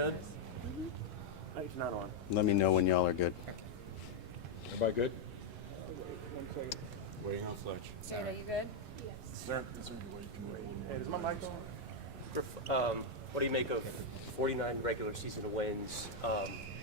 good? It's not on. Let me know when y'all are good. Everybody good? One second. Waiting on Fletch. Sarah, are you good? Is there any way you can wait? Hey, is my mic on? Griff, what do you make of 49 regular season wins,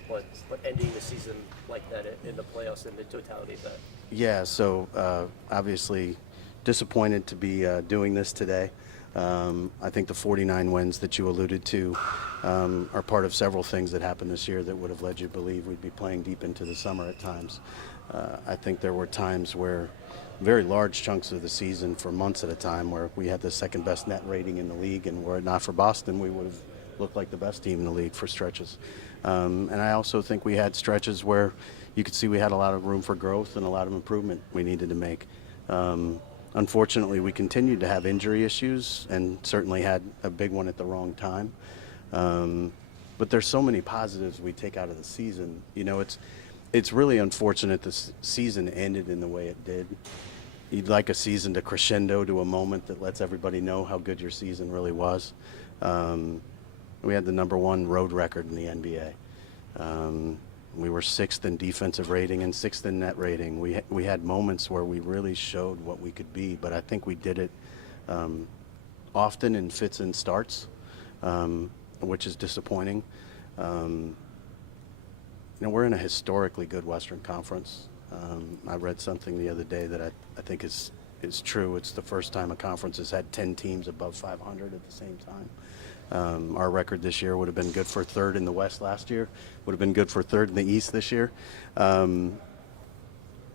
but ending the season like that in the playoffs and the totality of that? Yeah, so obviously disappointed to be doing this today. I think the 49 wins that you alluded to are part of several things that happened this year that would have led you to believe we'd be playing deep into the summer at times. I think there were times where very large chunks of the season for months at a time where we had the second best net rating in the league, and were it not for Boston, we would have looked like the best team in the league for stretches. And I also think we had stretches where you could see we had a lot of room for growth and a lot of improvement we needed to make. Unfortunately, we continued to have injury issues and certainly had a big one at the wrong time. But there's so many positives we take out of the season. You know, it's really unfortunate this season ended in the way it did. You'd like a season to crescendo to a moment that lets everybody know how good your season really was. We had the #1 road record in the NBA. We were 6th in defensive rating and 6th in net rating. We had moments where we really showed what we could be, but I think we did it often in fits and starts, which is disappointing. You know, we're in a historically good Western Conference. I read something the other day that I think is true. It's the first time a conference has had 10 teams above 500 at the same time. Our record this year would have been good for 3rd in the West last year, would have been good for 3rd in the East this year.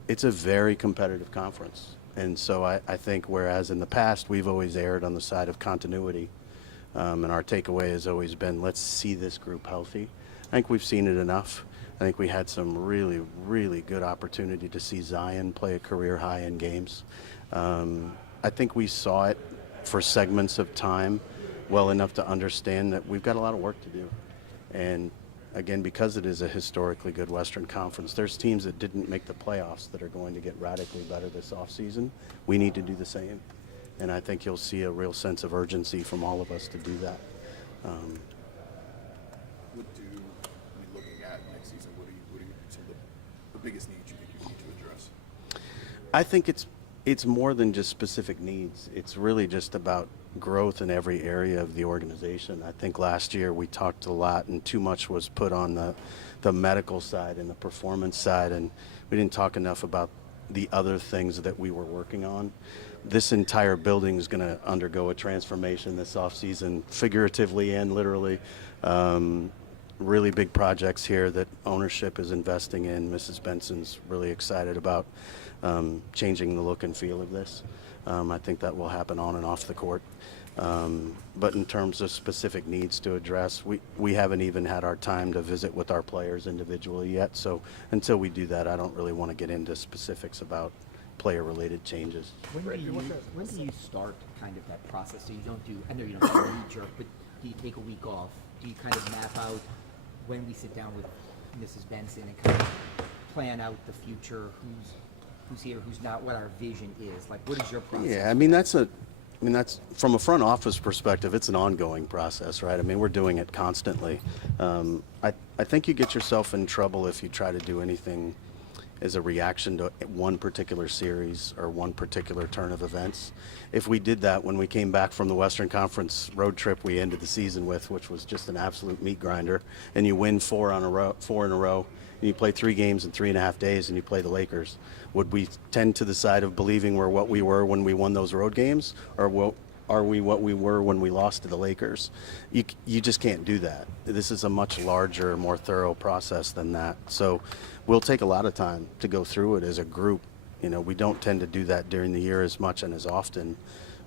It's a very competitive conference. And so I think whereas in the past we've always erred on the side of continuity, and our takeaway has always been, let's see this group healthy. I think we've seen it enough. I think we had some really, really good opportunity to see Zion play a career high in games. I think we saw it for segments of time well enough to understand that we've got a lot of work to do. And again, because it is a historically good Western Conference, there's teams that didn't make the playoffs that are going to get radically better this offseason. We need to do the same. And I think you'll see a real sense of urgency from all of us to do that. What do we looking at next season? What are some of the biggest needs you think you need to address? I think it's more than just specific needs. It's really just about growth in every area of the organization. I think last year we talked a lot and too much was put on the medical side and the performance side, and we didn't talk enough about the other things that we were working on. This entire building is going to undergo a transformation this offseason, figuratively and literally. Really big projects here that ownership is investing in. Mrs. Benson's really excited about changing the look and feel of this. I think that will happen on and off the court. But in terms of specific needs to address, we haven't even had our time to visit with our players individually yet. So until we do that, I don't really want to get into specifics about player-related changes. When do you start kind of that process? So you don't do, I know you don't do a knee-jerk, but do you take a week off? Do you kind of map out when we sit down with Mrs. Benson and kind of plan out the future, who's here, who's not, what our vision is? Like, what is your process? Yeah, I mean, that's from a front office perspective, it's an ongoing process, right? I mean, we're doing it constantly. I think you get yourself in trouble if you try to do anything as a reaction to one particular series or one particular turn of events. If we did that when we came back from the Western Conference road trip we ended the season with, which was just an absolute meat grinder, and you win four in a row, and you play 3 games in 3.5 days, and you play the Lakers, would we tend to the side of believing we're what we were when we won those road games, or are we what we were when we lost to the Lakers? You just can't do that. This is a much larger, more thorough process than that. So we'll take a lot of time to go through it as a group. You know, we don't tend to do that during the year as much and as often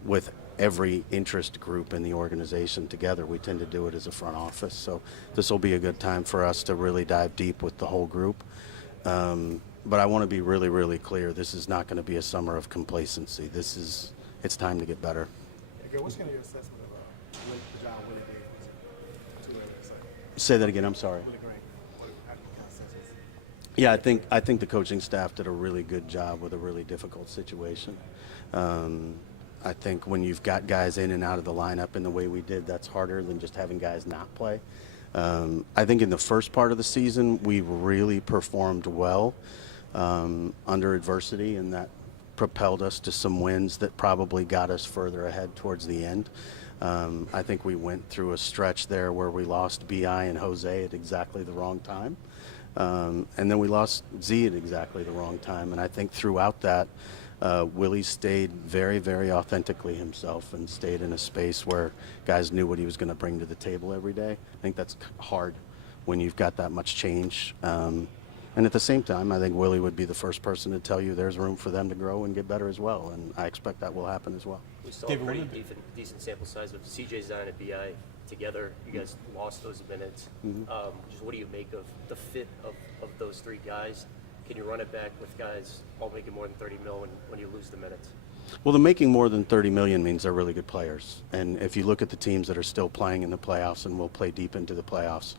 with every interest group in the organization together. We tend to do it as a front office. So this will be a good time for us to really dive deep with the whole group. But I want to be really, really clear. This is not going to be a summer of complacency. It's time to get better. Okay, what's kind of your assessment of the job Willie Green? Say that again. I'm sorry. Willie Green. Yeah, I think the coaching staff did a really good job with a really difficult situation. I think when you've got guys in and out of the lineup in the way we did, that's harder than just having guys not play. I think in the first part of the season, we really performed well under adversity, and that propelled us to some wins that probably got us further ahead towards the end. I think we went through a stretch there where we lost B.I. and Jose at exactly the wrong time. And then we lost Z at exactly the wrong time. And I think throughout that, Willie stayed very, very authentically himself and stayed in a space where guys knew what he was going to bring to the table every day. I think that's hard when you've got that much change. And at the same time, I think Willie would be the first person to tell you there's room for them to grow and get better as well. And I expect that will happen as well. We saw a pretty decent sample size of CJ Zion and BI together. You guys lost those minutes. Just what do you make of the fit of those three guys? Can you run it back with guys all making more than 30 mil when you lose the minutes? Well, the making more than 30 million means they're really good players. And if you look at the teams that are still playing in the playoffs and will play deep into the playoffs,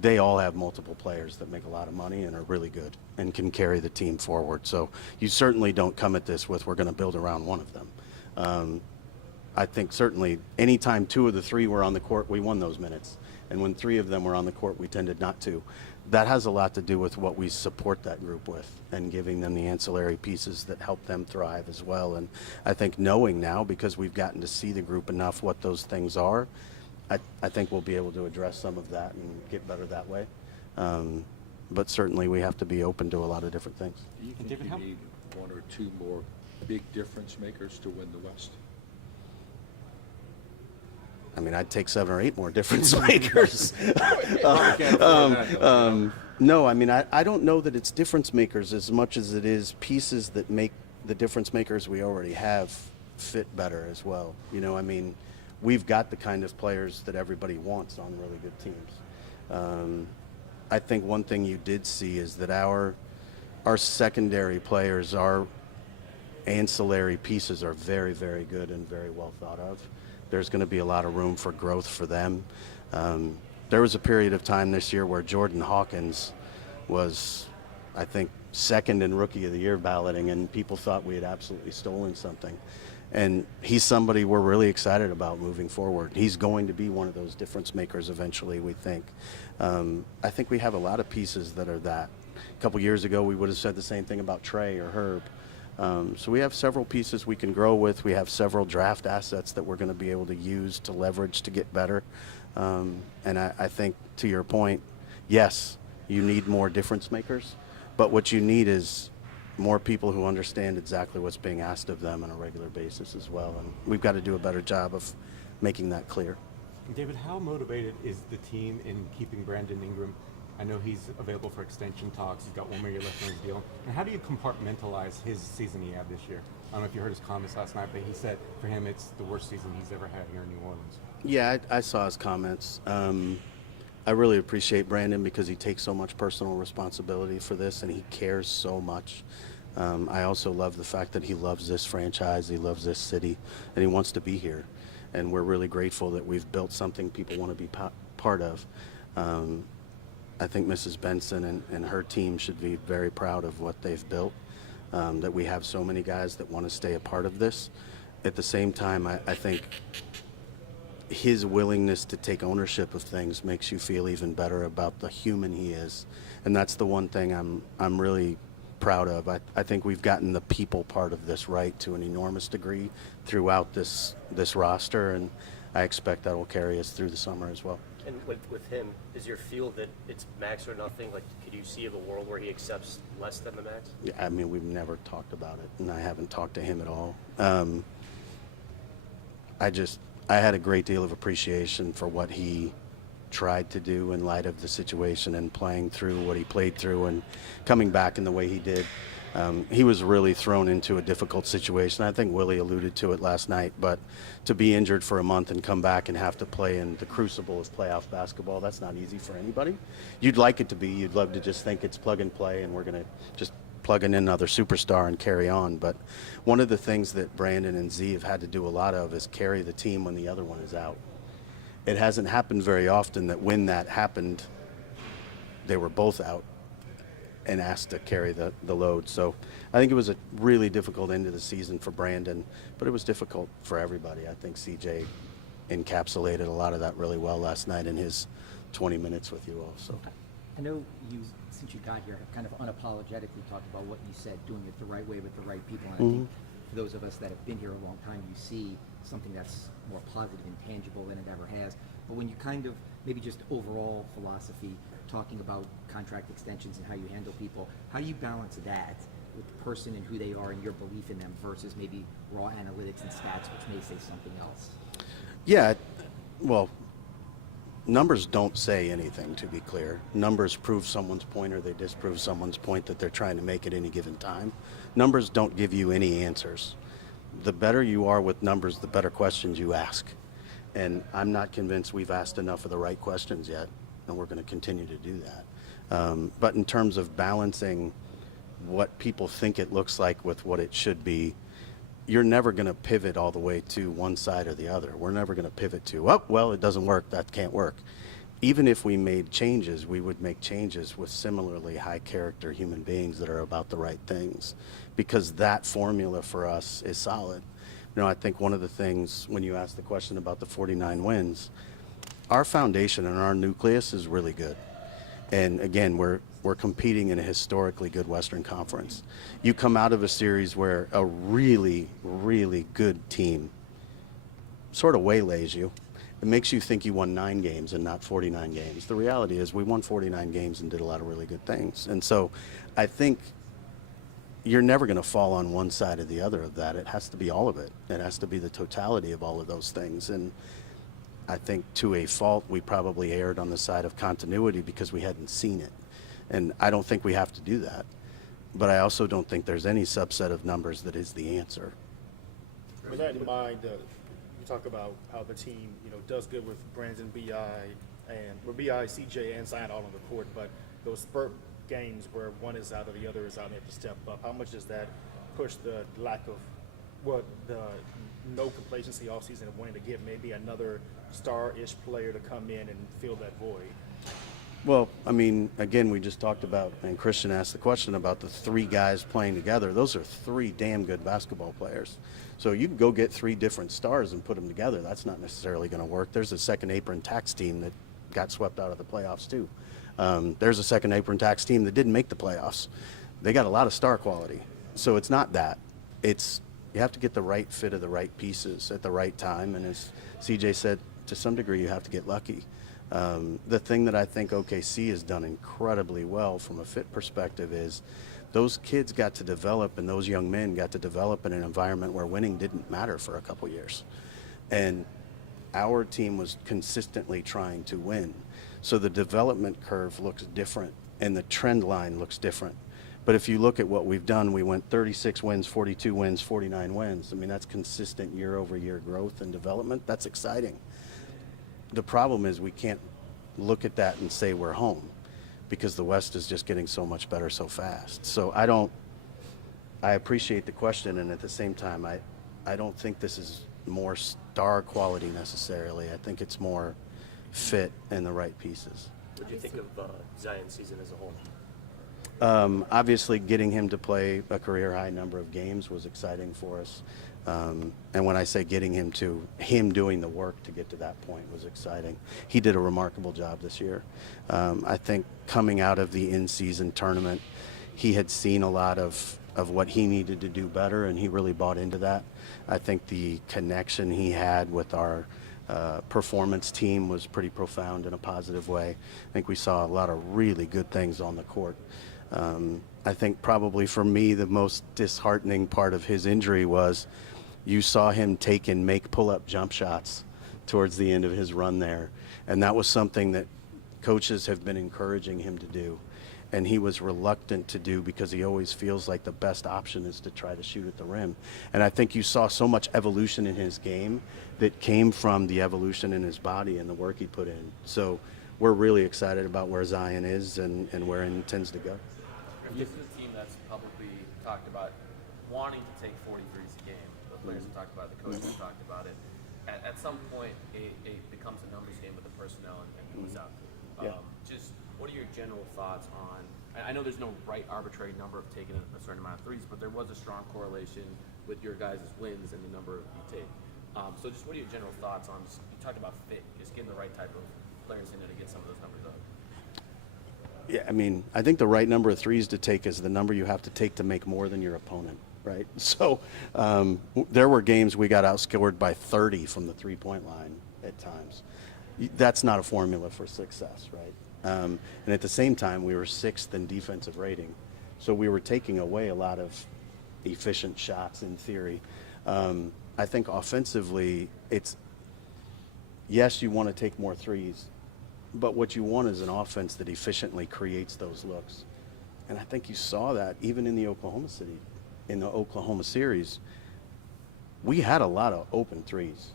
they all have multiple players that make a lot of money and are really good and can carry the team forward. So you certainly don't come at this with, we're going to build around one of them. I think certainly anytime two of the three were on the court, we won those minutes. And when three of them were on the court, we tended not to. That has a lot to do with what we support that group with and giving them the ancillary pieces that help them thrive as well. And I think knowing now, because we've gotten to see the group enough what those things are, I think we'll be able to address some of that and get better that way. But certainly we have to be open to a lot of different things. Do you think you need one or two more big difference makers to win the West? I mean, I'd take 7 or 8 more difference makers. No, I mean, I don't know that it's difference makers as much as it is pieces that make the difference makers we already have fit better as well. You know, I mean, we've got the kind of players that everybody wants on really good teams. I think one thing you did see is that our secondary players, our ancillary pieces are very, very good and very well thought of. There's going to be a lot of room for growth for them. There was a period of time this year where Jordan Hawkins was, I think, second in Rookie of the Year balloting, and people thought we had absolutely stolen something. And he's somebody we're really excited about moving forward. He's going to be one of those difference makers eventually, we think. I think we have a lot of pieces that are that. A couple years ago, we would have said the same thing about Trey or Herb. So we have several pieces we can grow with. We have several draft assets that we're going to be able to use to leverage to get better. And I think, to your point, yes, you need more difference makers. But what you need is more people who understand exactly what's being asked of them on a regular basis as well. And we've got to do a better job of making that clear. David, how motivated is the team in keeping Brandon Ingram? I know he's available for extension talks. He's got 1 more year left on his deal. And how do you compartmentalize his season he had this year? I don't know if you heard his comments last night, but he said for him it's the worst season he's ever had here in New Orleans. Yeah, I saw his comments. I really appreciate Brandon because he takes so much personal responsibility for this and he cares so much. I also love the fact that he loves this franchise, he loves this city, and he wants to be here. And we're really grateful that we've built something people want to be part of. I think Mrs. Benson and her team should be very proud of what they've built, that we have so many guys that want to stay a part of this. At the same time, I think his willingness to take ownership of things makes you feel even better about the human he is. And that's the one thing I'm really proud of. I think we've gotten the people part of this right to an enormous degree throughout this roster, and I expect that will carry us through the summer as well. And with him, is your feel that it's max or nothing? Like, could you see a world where he accepts less than the max? Yeah, I mean, we've never talked about it, and I haven't talked to him at all. I had a great deal of appreciation for what he tried to do in light of the situation and playing through what he played through and coming back in the way he did. He was really thrown into a difficult situation. I think Willie alluded to it last night, but to be injured for a month and come back and have to play in the crucible of playoff basketball, that's not easy for anybody. You'd like it to be. You'd love to just think it's plug and play and we're going to just plug in another superstar and carry on. But one of the things that Brandon and Z have had to do a lot of is carry the team when the other one is out. It hasn't happened very often that when that happened, they were both out and asked to carry the load. So I think it was a really difficult end of the season for Brandon, but it was difficult for everybody. I think CJ encapsulated a lot of that really well last night in his 20 minutes with you all. So. I know you, since you got here, have kind of unapologetically talked about what you said, doing it the right way with the right people. And I think for those of us that have been here a long time, you see something that's more positive and tangible than it ever has. But when you kind of, maybe just overall philosophy, talking about contract extensions and how you handle people, how do you balance that with the person and who they are and your belief in them versus maybe raw analytics and stats, which may say something else? Yeah, well, numbers don't say anything, to be clear. Numbers prove someone's point or they disprove someone's point that they're trying to make at any given time. Numbers don't give you any answers. The better you are with numbers, the better questions you ask. And I'm not convinced we've asked enough of the right questions yet, and we're going to continue to do that. But in terms of balancing what people think it looks like with what it should be, you're never going to pivot all the way to one side or the other. We're never going to pivot to, oh, well, it doesn't work, that can't work. Even if we made changes, we would make changes with similarly high character human beings that are about the right things, because that formula for us is solid. You know, I think one of the things, when you ask the question about the 49 wins, our foundation and our nucleus is really good. And again, we're competing in a historically good Western Conference. You come out of a series where a really, really good team sort of waylays you. It makes you think you won 9 games and not 49 games. The reality is we won 49 games and did a lot of really good things. And so I think you're never going to fall on one side or the other of that. It has to be all of it. It has to be the totality of all of those things. And I think to a fault, we probably erred on the side of continuity because we hadn't seen it. And I don't think we have to do that. But I also don't think there's any subset of numbers that is the answer. With that in mind, you talk about how the team, does good with Brandon, BI, CJ, and Zion all on the court, but those spurt games where one is out or the other is out and they have to step up, how much does that push the lack of, the no complacency all season of wanting to get maybe another star-ish player to come in and fill that void? Well, I mean, again, we just talked about, and Christian asked the question about the 3 guys playing together. Those are 3 damn good basketball players. So you can go get 3 different stars and put them together. That's not necessarily going to work. There's a second apron tax team that got swept out of the playoffs too. There's a second apron tax team that didn't make the playoffs. They got a lot of star quality. So it's not that. It's you have to get the right fit of the right pieces at the right time. And as CJ said, to some degree, you have to get lucky. The thing that I think OKC has done incredibly well from a fit perspective is those kids got to develop, and those young men got to develop in an environment where winning didn't matter for a couple years. And our team was consistently trying to win. So the development curve looks different and the trend line looks different. But if you look at what we've done, we went 36 wins, 42 wins, 49 wins. I mean, that's consistent year-over-year growth and development. That's exciting. The problem is we can't look at that and say we're home because the West is just getting so much better so fast. So I appreciate the question, and at the same time, I don't think this is more star quality necessarily. I think it's more fit and the right pieces. What do you think of Zion's season as a whole? Obviously, getting him to play a career-high number of games was exciting for us. And when I say getting him doing the work to get to that point was exciting. He did a remarkable job this year. I think coming out of the in-season tournament, he had seen a lot of what he needed to do better, and he really bought into that. I think the connection he had with our performance team was pretty profound in a positive way. I think we saw a lot of really good things on the court. I think probably for me the most disheartening part of his injury was you saw him take and make pull-up jump shots towards the end of his run there. And that was something that coaches have been encouraging him to do. And he was reluctant to do because he always feels like the best option is to try to shoot at the rim. And I think you saw so much evolution in his game that came from the evolution in his body and the work he put in. So we're really excited about where Zion is and where he intends to go. This is a team that's publicly talked about wanting to take 40 threes a game. The players have talked about it, the coaches have talked about it. At some point, it becomes a numbers game with the personnel and who's out there. Just what are your general thoughts on, I know there's no right arbitrary number of taking a certain amount of threes, but there was a strong correlation with your guys' wins and the number you take. So just what are your general thoughts on, you talked about fit, just getting the right type of players in there to get some of those numbers up? Yeah, I mean, I think the right number of threes to take is the number you have to take to make more than your opponent, right? So there were games we got outscored by 30 from the three-point line at times. That's not a formula for success, right? And at the same time, we were 6th in defensive rating. So we were taking away a lot of efficient shots in theory. I think offensively, it's, yes, you want to take more threes, but what you want is an offense that efficiently creates those looks. And I think you saw that even in the Oklahoma series. We had a lot of open threes.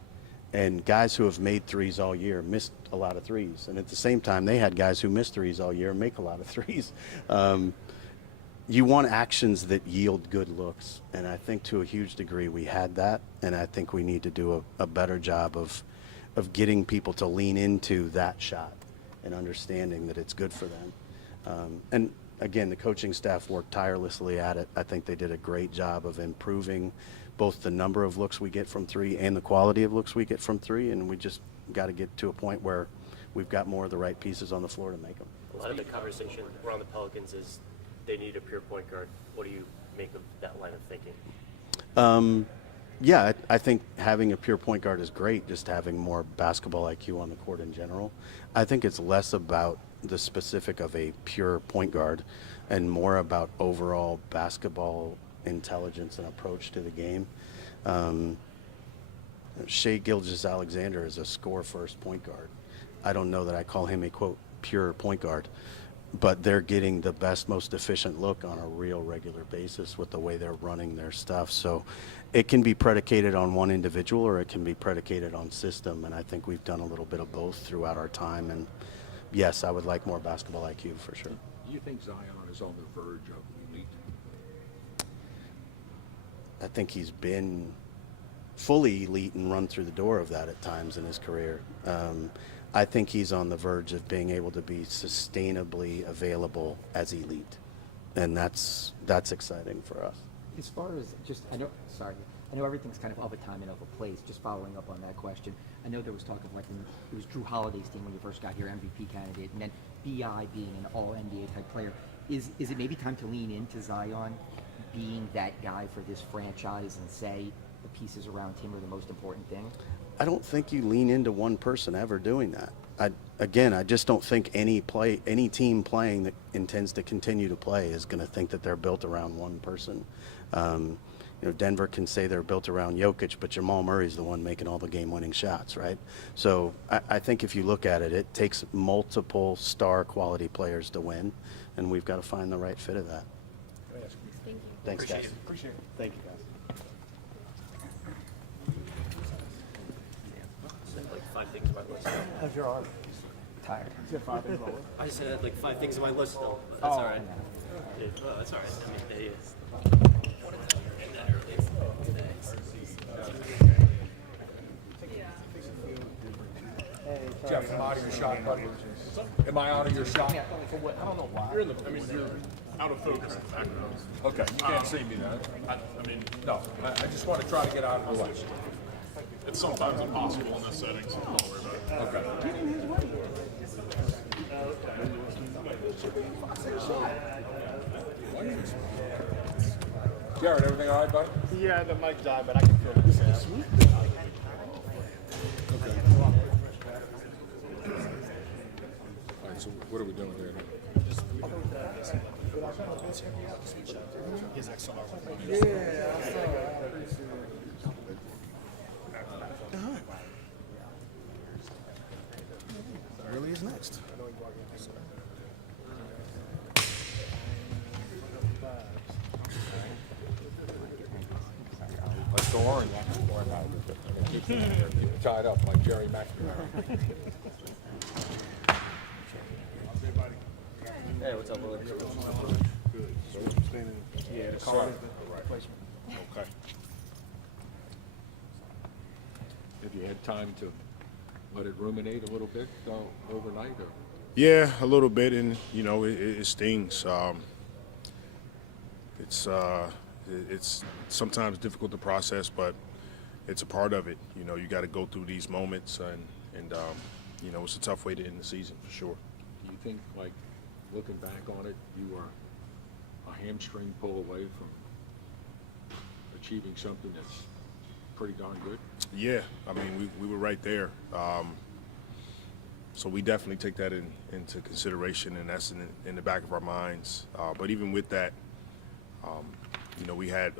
And guys who have made threes all year missed a lot of threes. And at the same time, they had guys who missed threes all year and make a lot of threes. You want actions that yield good looks. And I think to a huge degree we had that. And I think we need to do a better job of getting people to lean into that shot and understanding that it's good for them. And again, the coaching staff worked tirelessly at it. I think they did a great job of improving both the number of looks we get from three and the quality of looks we get from three, and we just got to get to a point where we've got more of the right pieces on the floor to make them. A lot of the conversation around the Pelicans is they need a pure point guard. What do you make of that line of thinking? Yeah, I think having a pure point guard is great, just having more basketball IQ on the court in general. I think it's less about the specific of a pure point guard and more about overall basketball intelligence and approach to the game. Shai Gilgeous-Alexander is a score-first point guard. I don't know that I call him a, quote, pure point guard, but they're getting the best, most efficient look on a real regular basis with the way they're running their stuff. So it can be predicated on one individual or it can be predicated on system, and I think we've done a little bit of both throughout our time. And yes, I would like more basketball IQ for sure. Do you think Zion is on the verge of elite? I think he's been fully elite and run through the door of that at times in his career. I think he's on the verge of being able to be sustainably available as elite, and that's exciting for us. As far as just, I know everything's kind of a time and of a place. Just following up on that question, I know there was talk of like when it was Drew Holiday's team when you first got here, MVP candidate, and then BI being an All-NBA type player. Is it maybe time to lean into Zion being that guy for this franchise and say the pieces around him are the most important thing? I don't think you lean into one person ever doing that. I just don't think any team playing that intends to continue to play is going to think that they're built around one person. Denver can say they're built around Jokic, but Jamal Murray's the one making all the game-winning shots, right? So I think if you look at it, it takes multiple star quality players to win, and we've got to find the right fit of that. Thank you. Thanks, guys. Appreciate it. Thank you, guys. Like 5 things on my list. How's your arm? Tired. You said 5 things lower. I just said I had like 5 things on my list still. But that's all right. That's all right. I mean, Jeff, am I out of your shot, buddy? Am I out of your shot? I don't know why. You're out of focus in the background. Okay, you can't see me then. I mean, No, I just want to try to get out of the way. it's sometimes impossible in this setting, so don't worry about it. Okay. Jared, everything all right, buddy? Yeah, the mic died, but I can feel it. All right, so what are we doing here? Really is next. Let's go orange. Keep it tied up like Jerry McNamara. hey, what's up, Willie? Yeah, the car. Okay. Have you had time to let it ruminate a little bit overnight? Or? Yeah, a little bit, and it stings. It's sometimes difficult to process, but it's a part of it. You got to go through these moments, and you know, it's a tough way to end the season for sure. Do you think, like, looking back on it, you are a hamstring pull away from achieving something that's pretty darn good? Yeah, I mean, we were right there. So we definitely take that into consideration, and that's in the back of our minds. But even with that, you know, we had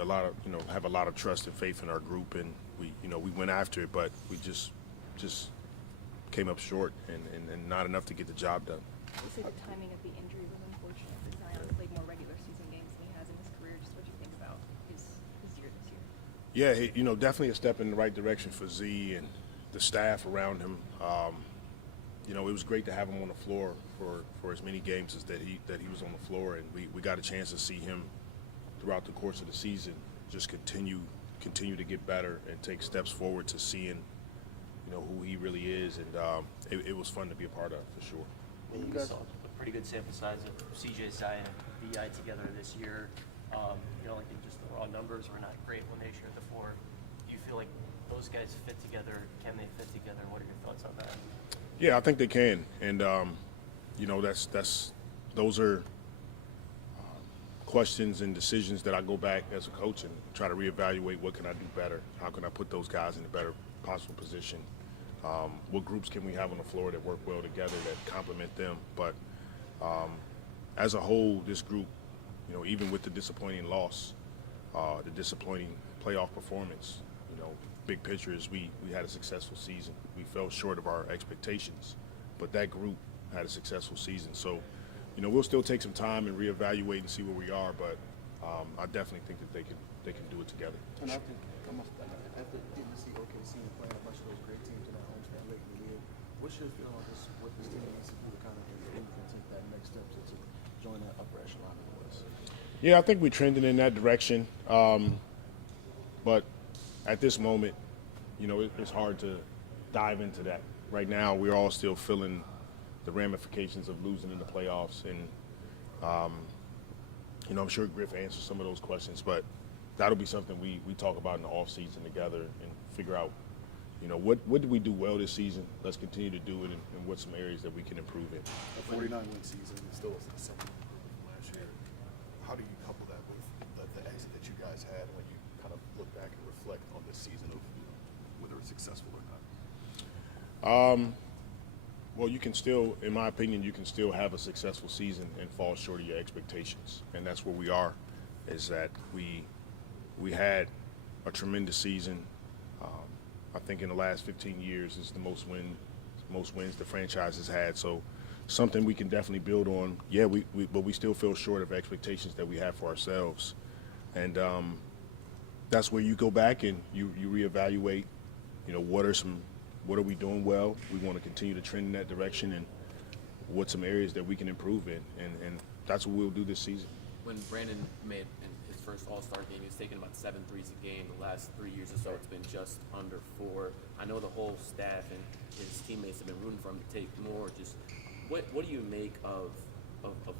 have a lot of trust and faith in our group, and we went after it, but we just came up short and not enough to get the job done. You say the timing of the injury was unfortunate, but Zion played more regular season games than he has in his career. Just what do you think about his year this year? Yeah, definitely a step in the right direction for Z and the staff around him. It was great to have him on the floor for as many games as that he was on the floor, and we got a chance to see him throughout the course of the season just continue to get better and take steps forward to seeing who he really is, and it was fun to be a part of for sure. And you saw a pretty good sample size of CJ, Zion, and BI together this year. Like just the raw numbers were not great when they shared the floor. Do you feel like those guys fit together? Can they fit together? And what are your thoughts on that? Yeah, I think they can, and those are questions and decisions that I go back as a coach and try to reevaluate. What can I do better? How can I put those guys in a better possible position? What groups can we have on the floor that work well together, that complement them? But as a whole, this group, even with the disappointing loss, the disappointing playoff performance, big picture is we had a successful season. We fell short of our expectations, but that group had a successful season. So, we'll still take some time and reevaluate and see where we are, but I definitely think that they can do it together. And I think after getting to see OKC and playing a bunch of those great teams in that homestand late in the year, what's your feeling on what this team needs to do to kind of improve and take that next step to join that upper echelon of the West? Yeah, I think we're trending in that direction, but at this moment, it's hard to dive into that. Right now, we're all still feeling the ramifications of losing in the playoffs, and I'm sure Griff answers some of those questions, but that'll be something we talk about in the offseason together and figure out, what did we do well this season? Let's continue to do it, and what's some areas that we can improve in. A 49-win season is still the same from last year. How do you couple that with the exit that you guys had when you kind of look back and reflect on this season of whether it's successful or not? Well, you can still, in my opinion, you can still have a successful season and fall short of your expectations, and that's where we are. Is that we had a tremendous season. I think in the last 15 years is the most wins the franchise has had. So something we can definitely build on. Yeah, but we still fell short of expectations that we have for ourselves, and that's where you go back and you reevaluate. What are we doing well? We want to continue to trend in that direction, and what's some areas that we can improve in, and that's what we'll do this season. When Brandon made his first All-Star game, he was taking about 7 threes a game. The last 3 years or so, it's been just under 4. I know the whole staff and his teammates have been rooting for him to take more. Just what do you make of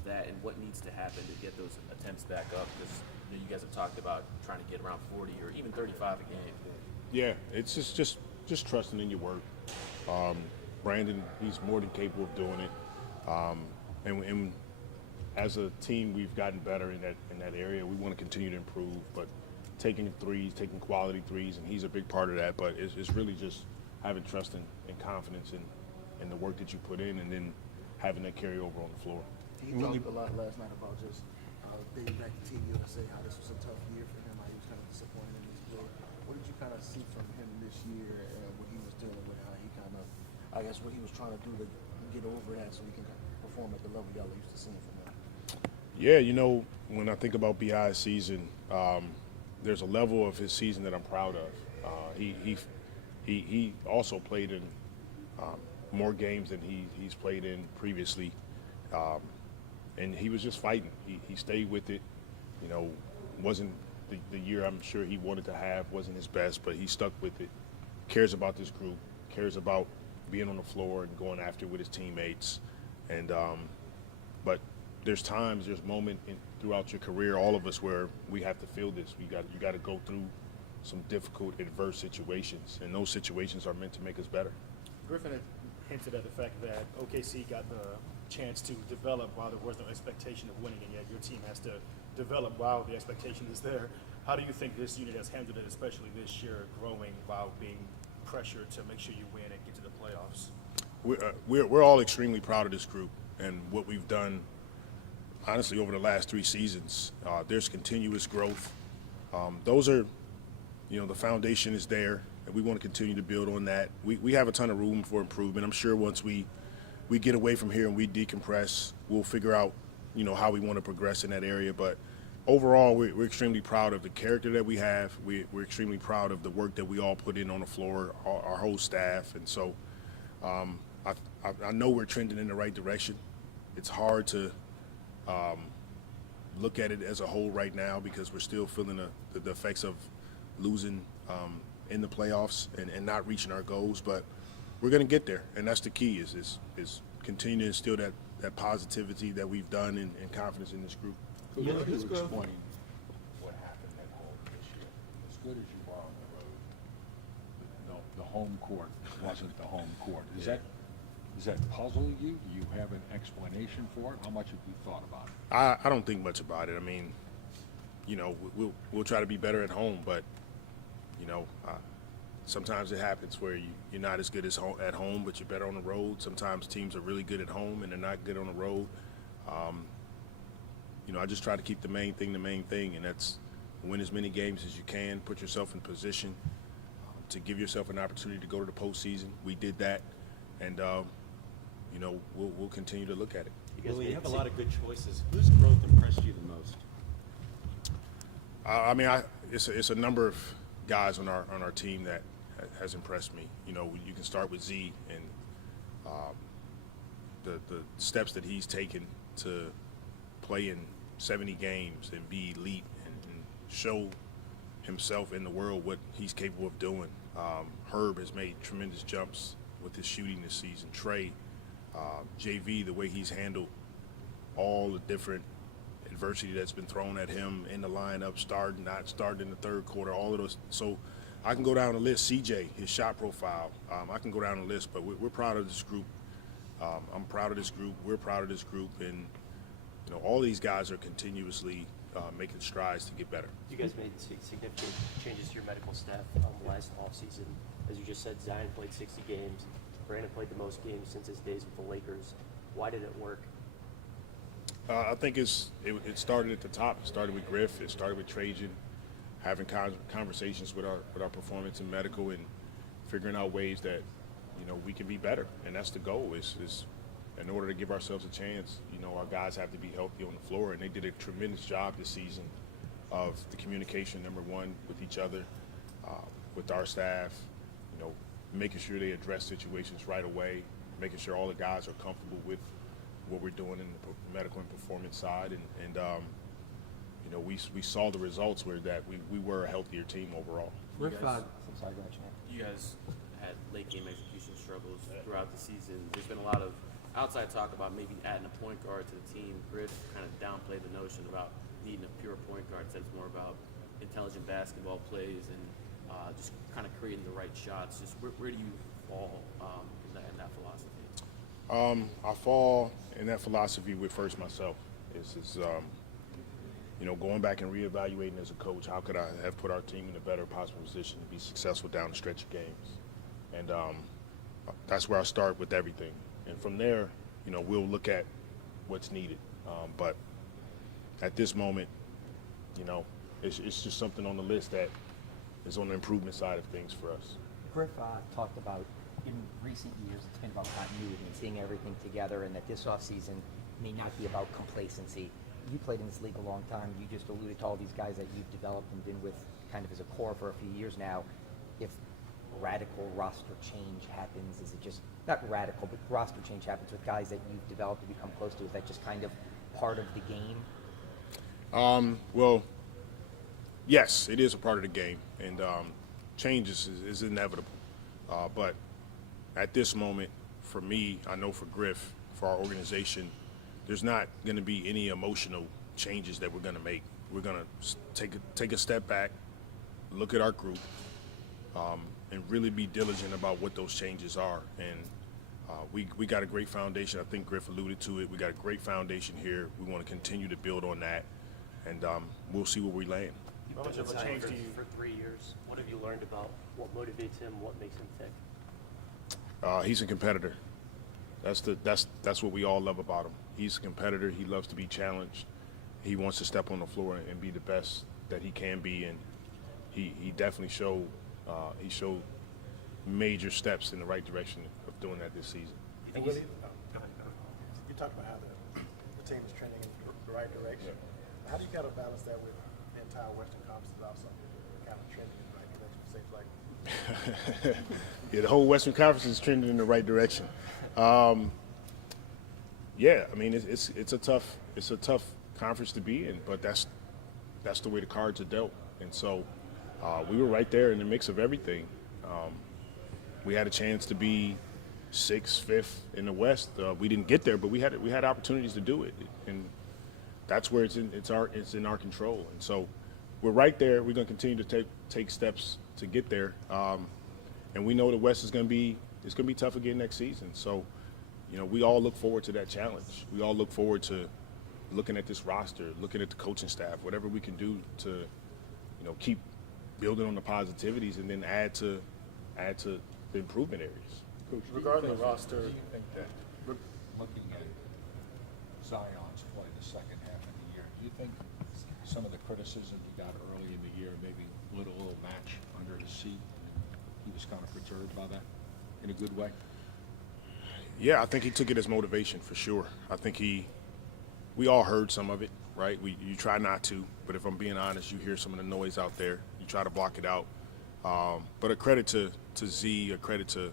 that, and what needs to happen to get those attempts back up? Because you guys have talked about trying to get around 40 or even 35 a game. Yeah, it's just trusting in your work. Brandon, he's more than capable of doing it. And as a team, we've gotten better in that area. We want to continue to improve, but taking threes, taking quality threes, and he's a big part of that. But it's really just having trust and confidence in the work that you put in, and then having that carry over on the floor. He talked a lot last night about just dating back to TV to say how this was a tough year for him, how he was kind of disappointed in his play. What did you kind of see from him this year, and what he was dealing with, how he kind of, I guess, what he was trying to do to get over that so he can perform at the level y'all used to seeing from him? Yeah, when I think about BI's season, there's a level of his season that I'm proud of. He also played in more games than he's played in previously, and he was just fighting. He stayed with it. Wasn't the year I'm sure he wanted to have, wasn't his best, but he stuck with it. Cares about this group, cares about being on the floor and going after it with his teammates, and but there's moments throughout your career, all of us, where we have to feel this. You got to go through some difficult, adverse situations, and those situations are meant to make us better. Griffin, hinted at the fact that OKC got the chance to develop while there was no expectation of winning, and yet your team has to develop while the expectation is there. How do you think this unit has handled it, especially this year, growing while being pressured to make sure you win and get to the playoffs? We're all extremely proud of this group and what we've done, honestly, over the last 3 seasons. There's continuous growth. Those are, the foundation is there, and we want to continue to build on that. We have a ton of room for improvement. I'm sure once we get away from here and we decompress, we'll figure out, how we want to progress in that area. But overall, we're extremely proud of the character that we have. We're extremely proud of the work that we all put in on the floor, our whole staff. And so I know we're trending in the right direction. It's hard to look at it as a whole right now because we're still feeling the effects of losing in the playoffs and not reaching our goals. But we're going to get there, and that's the key is continue to instill that positivity that we've done and confidence in this group. Could you explain what happened at home this year? As good as you are on the road, the home court wasn't the home court. Does that puzzle you? Do you have an explanation for it? How much have you thought about it? I don't think much about it. I mean, we'll try to be better at home, but sometimes it happens where you're not as good as at home, but you're better on the road. Sometimes teams are really good at home and they're not good on the road. I just try to keep the main thing, and that's win as many games as you can, put yourself in position to give yourself an opportunity to go to the postseason. We did that, and we'll continue to look at it. Willie, you have a lot of good choices. Whose growth impressed you the most? It's a number of guys on our team that has impressed me. You can start with Z and the steps that he's taken to play in 70 games and be elite and show himself in the world what he's capable of doing. Herb has made tremendous jumps with his shooting this season. Trey, JV, the way he's handled all the different adversity that's been thrown at him in the lineup, starting, not starting in the third quarter, all of those. So I can go down the list. CJ, his shot profile, I can go down the list, but we're proud of this group. I'm proud of this group. We're proud of this group. And, all these guys are continuously making strides to get better. You guys made significant changes to your medical staff last offseason. As you just said, Zion played 60 games. Brandon played the most games since his days with the Lakers. Why did it work? I think it started at the top. It started with Griff. It started with Trajan, having conversations with our performance and medical and figuring out ways that, we can be better. And that's the goal is in order to give ourselves a chance, our guys have to be healthy on the floor. And they did a tremendous job this season of the communication, number one, with each other, with our staff, making sure they address situations right away, making sure all the guys are comfortable with what we're doing in the medical and performance side. And we saw the results where that we were a healthier team overall. I'm sorry, go ahead, Jeanette. You guys had late game execution struggles throughout the season. There's been a lot of outside talk about maybe adding a point guard to the team. Griff kind of downplayed the notion about needing a pure point guard. Said it's more about intelligent basketball plays and just kind of creating the right shots. Just where do you fall in that philosophy? I fall in that philosophy with first myself. It's going back and reevaluating as a coach, how could I have put our team in a better possible position to be successful down the stretch of games? And that's where I start with everything. And from there, we'll look at what's needed. But at this moment, it's just something on the list that is on the improvement side of things for us. Griff talked about in recent years it's been about continuity and seeing everything together, and that this offseason may not be about complacency. You played in this league a long time. You just alluded to all these guys that you've developed and been with kind of as a core for a few years now. If radical roster change happens, is it just, not radical, but roster change happens with guys that you've developed and become close to, is that just kind of part of the game? Well, yes, it is a part of the game, and change is inevitable. But at this moment, for me, I know for Griff, for our organization, there's not going to be any emotional changes that we're going to make. We're going to take a step back, look at our group, and really be diligent about what those changes are. And we got a great foundation. I think Griff alluded to it. We got a great foundation here. We want to continue to build on that, and we'll see where we land. How much of a change do you? For 3 years, what have you learned about what motivates him, what makes him tick? He's a competitor. That's what we all love about him. He's a competitor. He loves to be challenged. He wants to step on the floor and be the best that he can be, and he definitely showed major steps in the right direction of doing that this season. And Willie, you talked about how the team is trending in the right direction. How do you kind of balance that with the entire Western Conference is also kind of trending in the right direction? It seems like. Yeah, the whole Western Conference is trending in the right direction. Yeah, I mean it's a tough conference to be in, but that's the way the cards are dealt. And so we were right there in the mix of everything. We had a chance to be 6th, 5th in the West. We didn't get there, but we had opportunities to do it, and that's where it's in our control. And so we're right there. We're going to continue to take steps to get there, and we know the West is going to be tough again next season. So, we all look forward to that challenge. We all look forward to looking at this roster, looking at the coaching staff, whatever we can do to, keep building on the positivities and then add to the improvement areas. Coach, Regarding the roster, do you think that looking at Zion's play the second half of the year, do you think some of the criticism he got early in the year maybe lit a little match under his seat and he was kind of perturbed by that in a good way? Yeah, I think he took it as motivation for sure. I think we all heard some of it, right? You try not to, but if I'm being honest, you hear some of the noise out there. You try to block it out. But a credit to Z, a credit to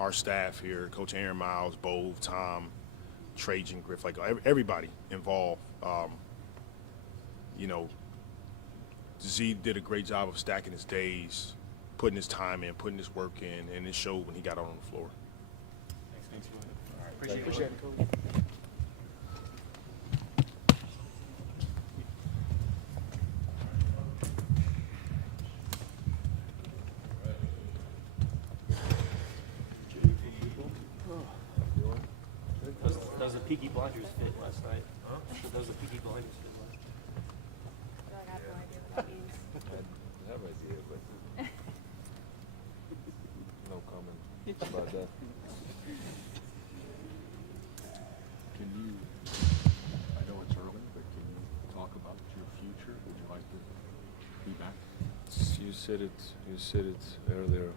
our staff here, Coach Aaron Miles, Bove, Tom, Trajan, Griff, like everybody involved. Z did a great job of stacking his days, putting his time in, putting his work in, and it showed when he got out on the floor. Thanks, appreciate it. Does the Peaky Blinders fit last night? Huh? Does the Peaky Blinders fit last night? I have no idea what that means. I have idea, but no comment about that. Can you, I know it's early, but can you talk about your future? Would you like to be back? You said it earlier.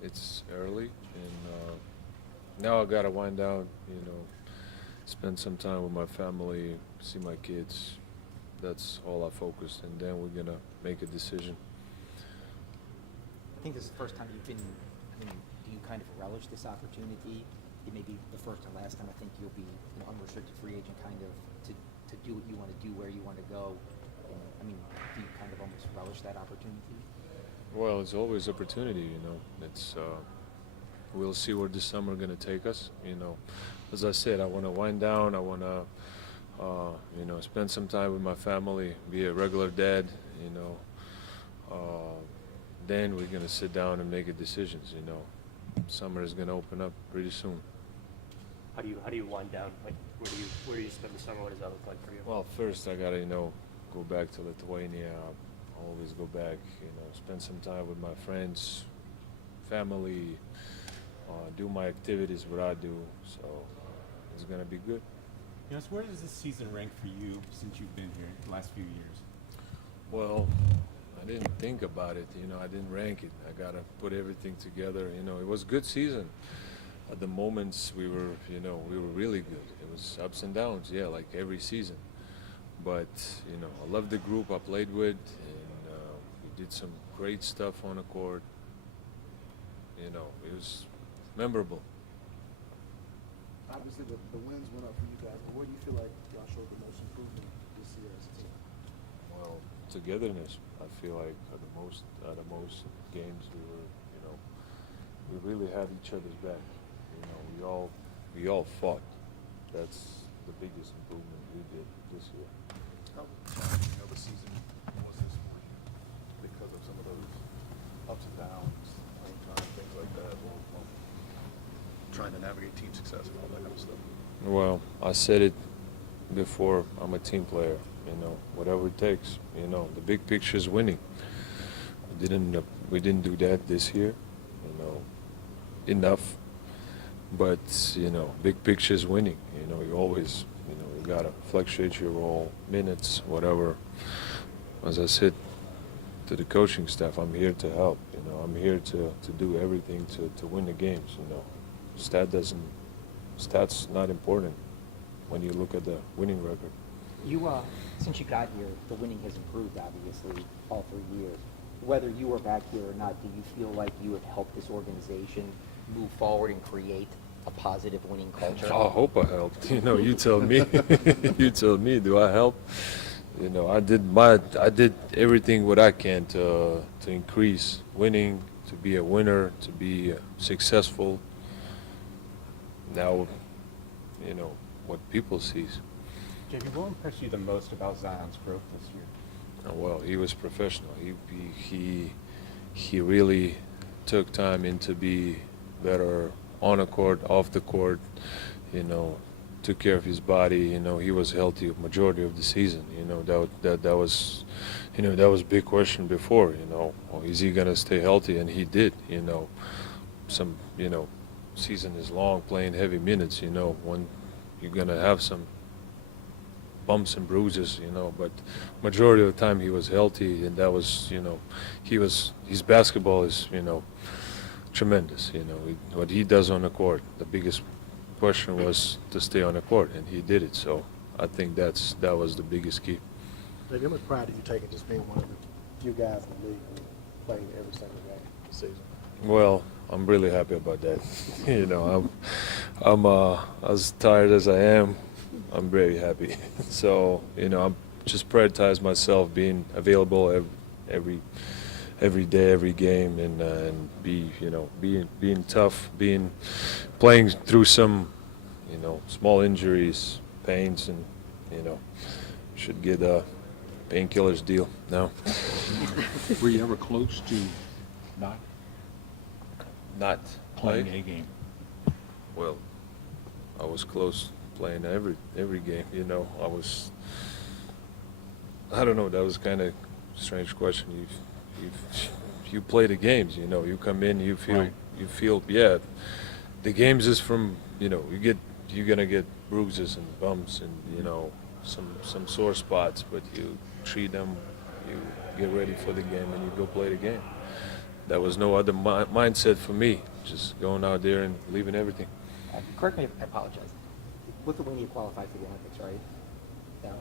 It's early, and now I gotta wind down. Spend some time with my family, see my kids. That's all I focused, and then we're gonna make a decision. I think this is the first time you've been, do you kind of relish this opportunity? It may be the first and last time I think you'll be an unrestricted free agent kind of to do what you want to do, where you want to go. And, do you kind of almost relish that opportunity? Well, it's always opportunity, It's we'll see where this summer gonna take us. As I said, I want to wind down. I want to, spend some time with my family, be a regular dad. Then we're gonna sit down and make a decisions. Summer is gonna open up pretty soon. How do you wind down? Like, where do you spend the summer? What does that look like for you? Well, first I gotta, go back to Lithuania. I always go back, spend some time with my friends, family, do my activities, what I do. So it's gonna be good. Jonas, where does this season rank for you since you've been here the last few years? Well, I didn't think about it. I didn't rank it. I gotta put everything together. It was a good season. At the moments we were really good. It was ups and downs, yeah, like every season. But I love the group I played with, and we did some great stuff on the court. It was memorable. Obviously, the wins went up for you guys, but where do you feel like y'all showed the most improvement this year as a team? Well, togetherness. I feel like at the most games we were, we really had each other's back. We all fought. That's the biggest improvement we did this year. How challenging of a season was this for you because of some of those ups and downs, playing time, things like that? trying to navigate team success and all that kind of stuff? Well, I said it before. I'm a team player. Whatever it takes. The big picture is winning. We didn't do that this year. Enough. But big picture is winning. You always, you gotta fluctuate your role, minutes, whatever. As I said to the coaching staff, I'm here to help. I'm here to do everything to win the games. Stats not important when you look at the winning record. Since you got here, the winning has improved, obviously, all 3 years. Whether you were back here or not, do you feel like you have helped this organization move forward and create a positive winning culture? I hope I helped. You tell me. You tell me. Do I help? I did everything what I can to increase winning, to be a winner, to be successful. Now, what people sees. JV, what impressed you the most about Zion's growth this year? Well, he was professional. He really took time in to be better on the court, off the court. Took care of his body. He was healthy a majority of the season. That was a big question before. Is he gonna stay healthy? And he did. Season is long, playing heavy minutes. When you're gonna have some bumps and bruises, but majority of the time he was healthy, and that was, his basketball is, tremendous. What he does on the court, the biggest question was to stay on the court, and he did it. So I think that was the biggest key. Maybe how much pride do you take in just being one of the few guys in the league who played every single game this season? Well, I'm really happy about that. I'm as tired as I am. I'm very happy. So, I'm just prioritize myself being available every day, every game, and being tough, playing through some, small injuries, pains, and should get a painkillers deal now. Were you ever close to not playing Play? a game? Well, I was close playing every game. I don't know. That was kind of strange question. You play the games. You come in. You feel. Right. You feel. Yeah. The games is from. You're gonna get bruises and bumps and some sore spots, but you treat them. You get ready for the game and you go play the game. That was no other mindset for me. Just going out there and leaving everything. Correct me if I apologize. Lithuania you qualified for the Olympics, right? No.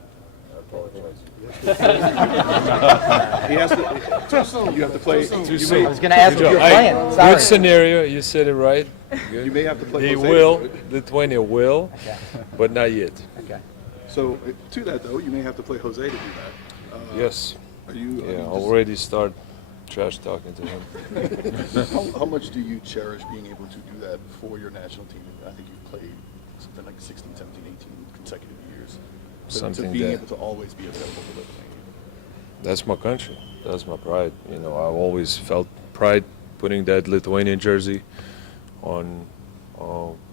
He has to. Too soon. You have to play. Too You soon. I was going to ask if you were playing. Sorry. Good scenario. You said it right. Good. You may have to play. They Jose. will. Lithuania will, Okay. but not yet. Okay. So to that though, you may have to play Jose to do that. Yes. Are you? Yeah. Already start trash talking to him. How much do you cherish being able to do that for your national team? I think you've played something like 16, 17, 18 consecutive years. To being able to always be available for Lithuania. That's my country. That's my pride. I've always felt pride putting that Lithuanian jersey on,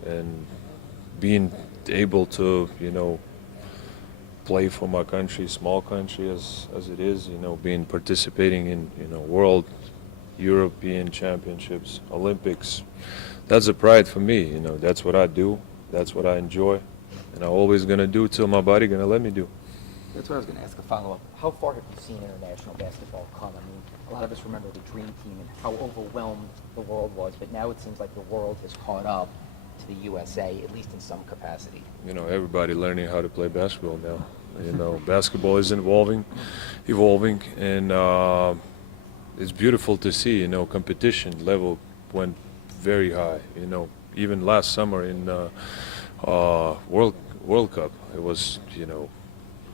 and being able to, play for my country, small country as it is, participating in, world, European championships, Olympics. That's a pride for me. That's what I do. That's what I enjoy. And I'm always going to do till my body going to let me do. That's what I was going to ask a follow-up. How far have you seen international basketball come? I mean, a lot of us remember the Dream Team and how overwhelmed the world was, but now it seems like the world has caught up to the USA, at least in some capacity. Everybody learning how to play basketball now. Basketball is evolving, and it's beautiful to see. Competition level went very high. Even last summer in World Cup, it was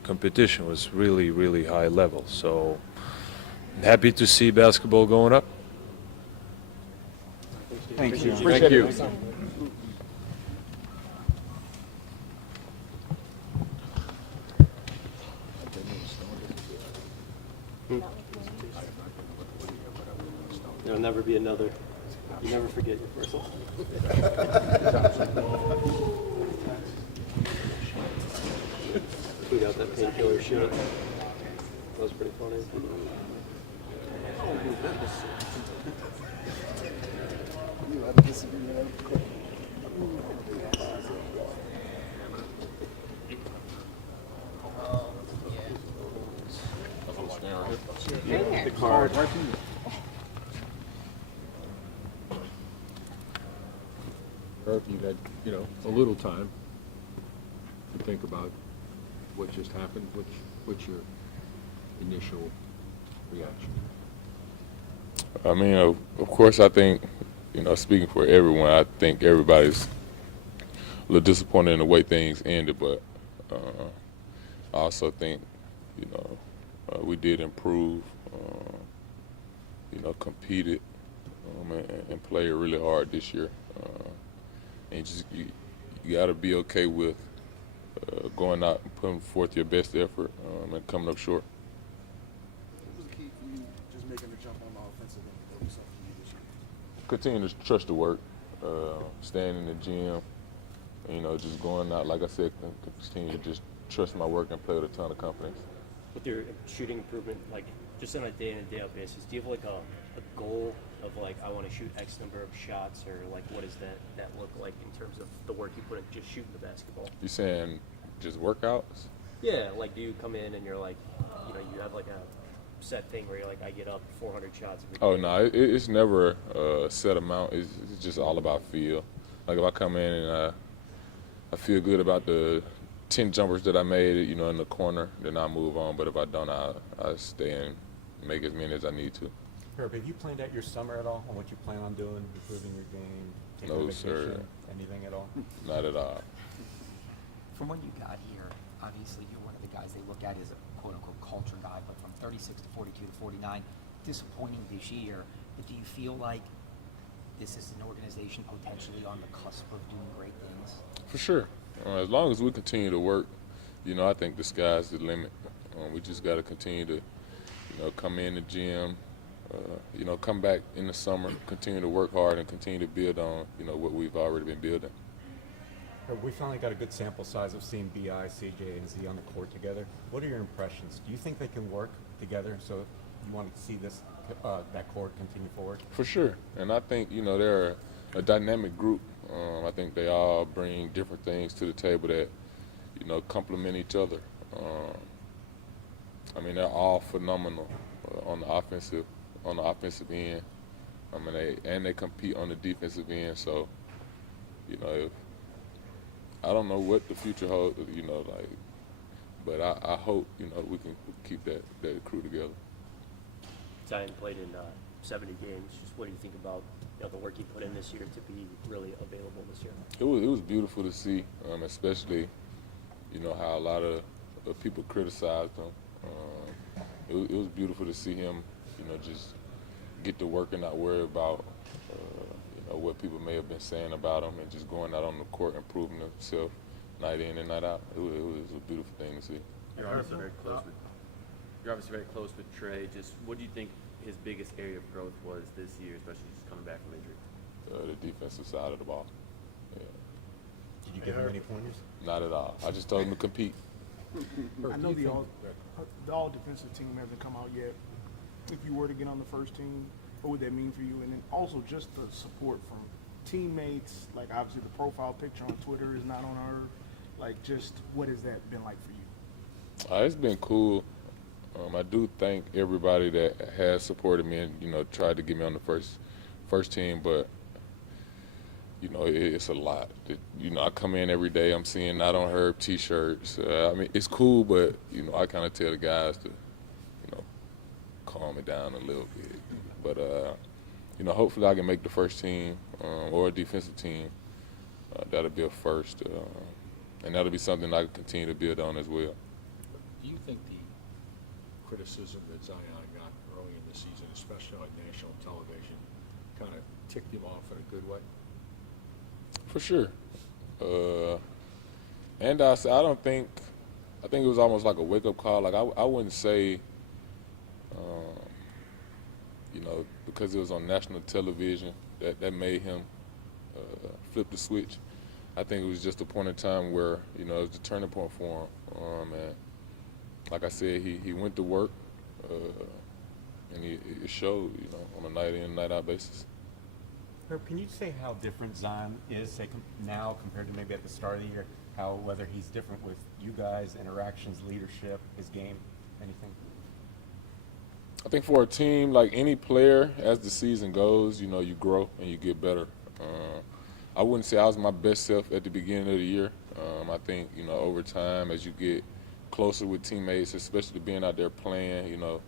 competition was really, really high level. So happy to see basketball going up. Thank you. Thank you. There'll never be another. You never forget your first one. Tweet out that painkiller shit. That was pretty funny. The card. Murph, you've had, a little time to think about what just happened. What's your initial reaction? I mean, of course, I think, speaking for everyone, I think everybody's a little disappointed in the way things ended, but I also think, we did improve, competed and played really hard this year. And you got to be okay with going out and putting forth your best effort and coming up short. What was the key for you just making the jump on the offensive end? What was something you this year? Continue to trust the work, staying in the gym, just going out, like I said, continue to just trust my work and play with a ton of confidence. With your shooting improvement, like just on a day in and day out basis, do you have like a goal of like I want to shoot X number of shots, or like what does that look like in terms of the work you put in just shooting the basketball? You saying just workouts? Yeah, like do you come in and you're like, you have like a set thing where you're like I get up 400 shots every day? Oh no, it's never a set amount. It's just all about feel. Like if I come in and I feel good about the 10 jumpers that I made, in the corner, then I move on. But if I don't, I stay and make as many as I need to. Herb, have you planned out your summer at all on what you plan on doing, improving your game, taking No, a vacation, sir. anything at all? Not at all. From when you got here, obviously you're one of the guys they look at as a quote-unquote culture guy, but from 36 to 42 to 49, disappointing this year. But do you feel like this is an organization potentially on the cusp of doing great things? For sure. As long as we continue to work, I think the sky's the limit. We just got to continue to, come in the gym, come back in the summer, continue to work hard and continue to build on, what we've already been building. Herb, we finally got a good sample size of seeing BI, CJ, and Z on the court together. What are your impressions? Do you think they can work together? So you want to see this that core continue forward? For sure. And I think, they're a dynamic group. I think they all bring different things to the table that, complement each other. I mean, they're all phenomenal on the offensive end. I mean, they compete on the defensive end. So, if I don't know what the future holds, but I hope, we can keep that crew together. Zion played in 70 games. Just what do you think about the work he put in this year to be really available this year? It was beautiful to see, especially, how a lot of people criticized him. It was beautiful to see him, just get to work and not worry about, what people may have been saying about him, and just going out on the court and proving himself night in and night out. It was a beautiful thing to see. You're obviously very close with Trey. Just what do you think his biggest area of growth was this year, especially just coming back from injury? The defensive side of the ball. Yeah. Did you give him any pointers? Not at all. I just told him to compete. I know the all defensive team hasn't come out yet. If you were to get on the first team, what would that mean for you? And then also just the support from teammates. Like obviously the profile picture on Twitter is not on our. Like just what has that been like for you? It's been cool. I do thank everybody that has supported me and tried to get me on the first team, but it's a lot. I come in every day. I'm seeing Not On Herb T-shirts. I mean, it's cool, but I kind of tell the guys to calm it down a little bit. But hopefully I can make the first team or a defensive team. That'll be a first, and that'll be something I can continue to build on as well. Do you think the criticism that Zion got early in the season, especially on national television, kind of ticked him off in a good way? For sure. And I think it was almost like a wake-up call. Like I wouldn't say, because it was on national television, that made him flip the switch. I think it was just a point in time where, you know, it was the turning point for him. And like I said, he went to work, and it showed, you know, on a night in, night out basis. Herb, can you say how different Zion is, say, now compared to maybe at the start of the year? How, whether he's different with you guys, interactions, leadership, his game, anything? I think for a team, like any player, as the season goes, you know, you grow and you get better. I wouldn't say I was my best self at the beginning of the year. I think, you know, over time, as you get closer with teammates, especially being out there playing, you know,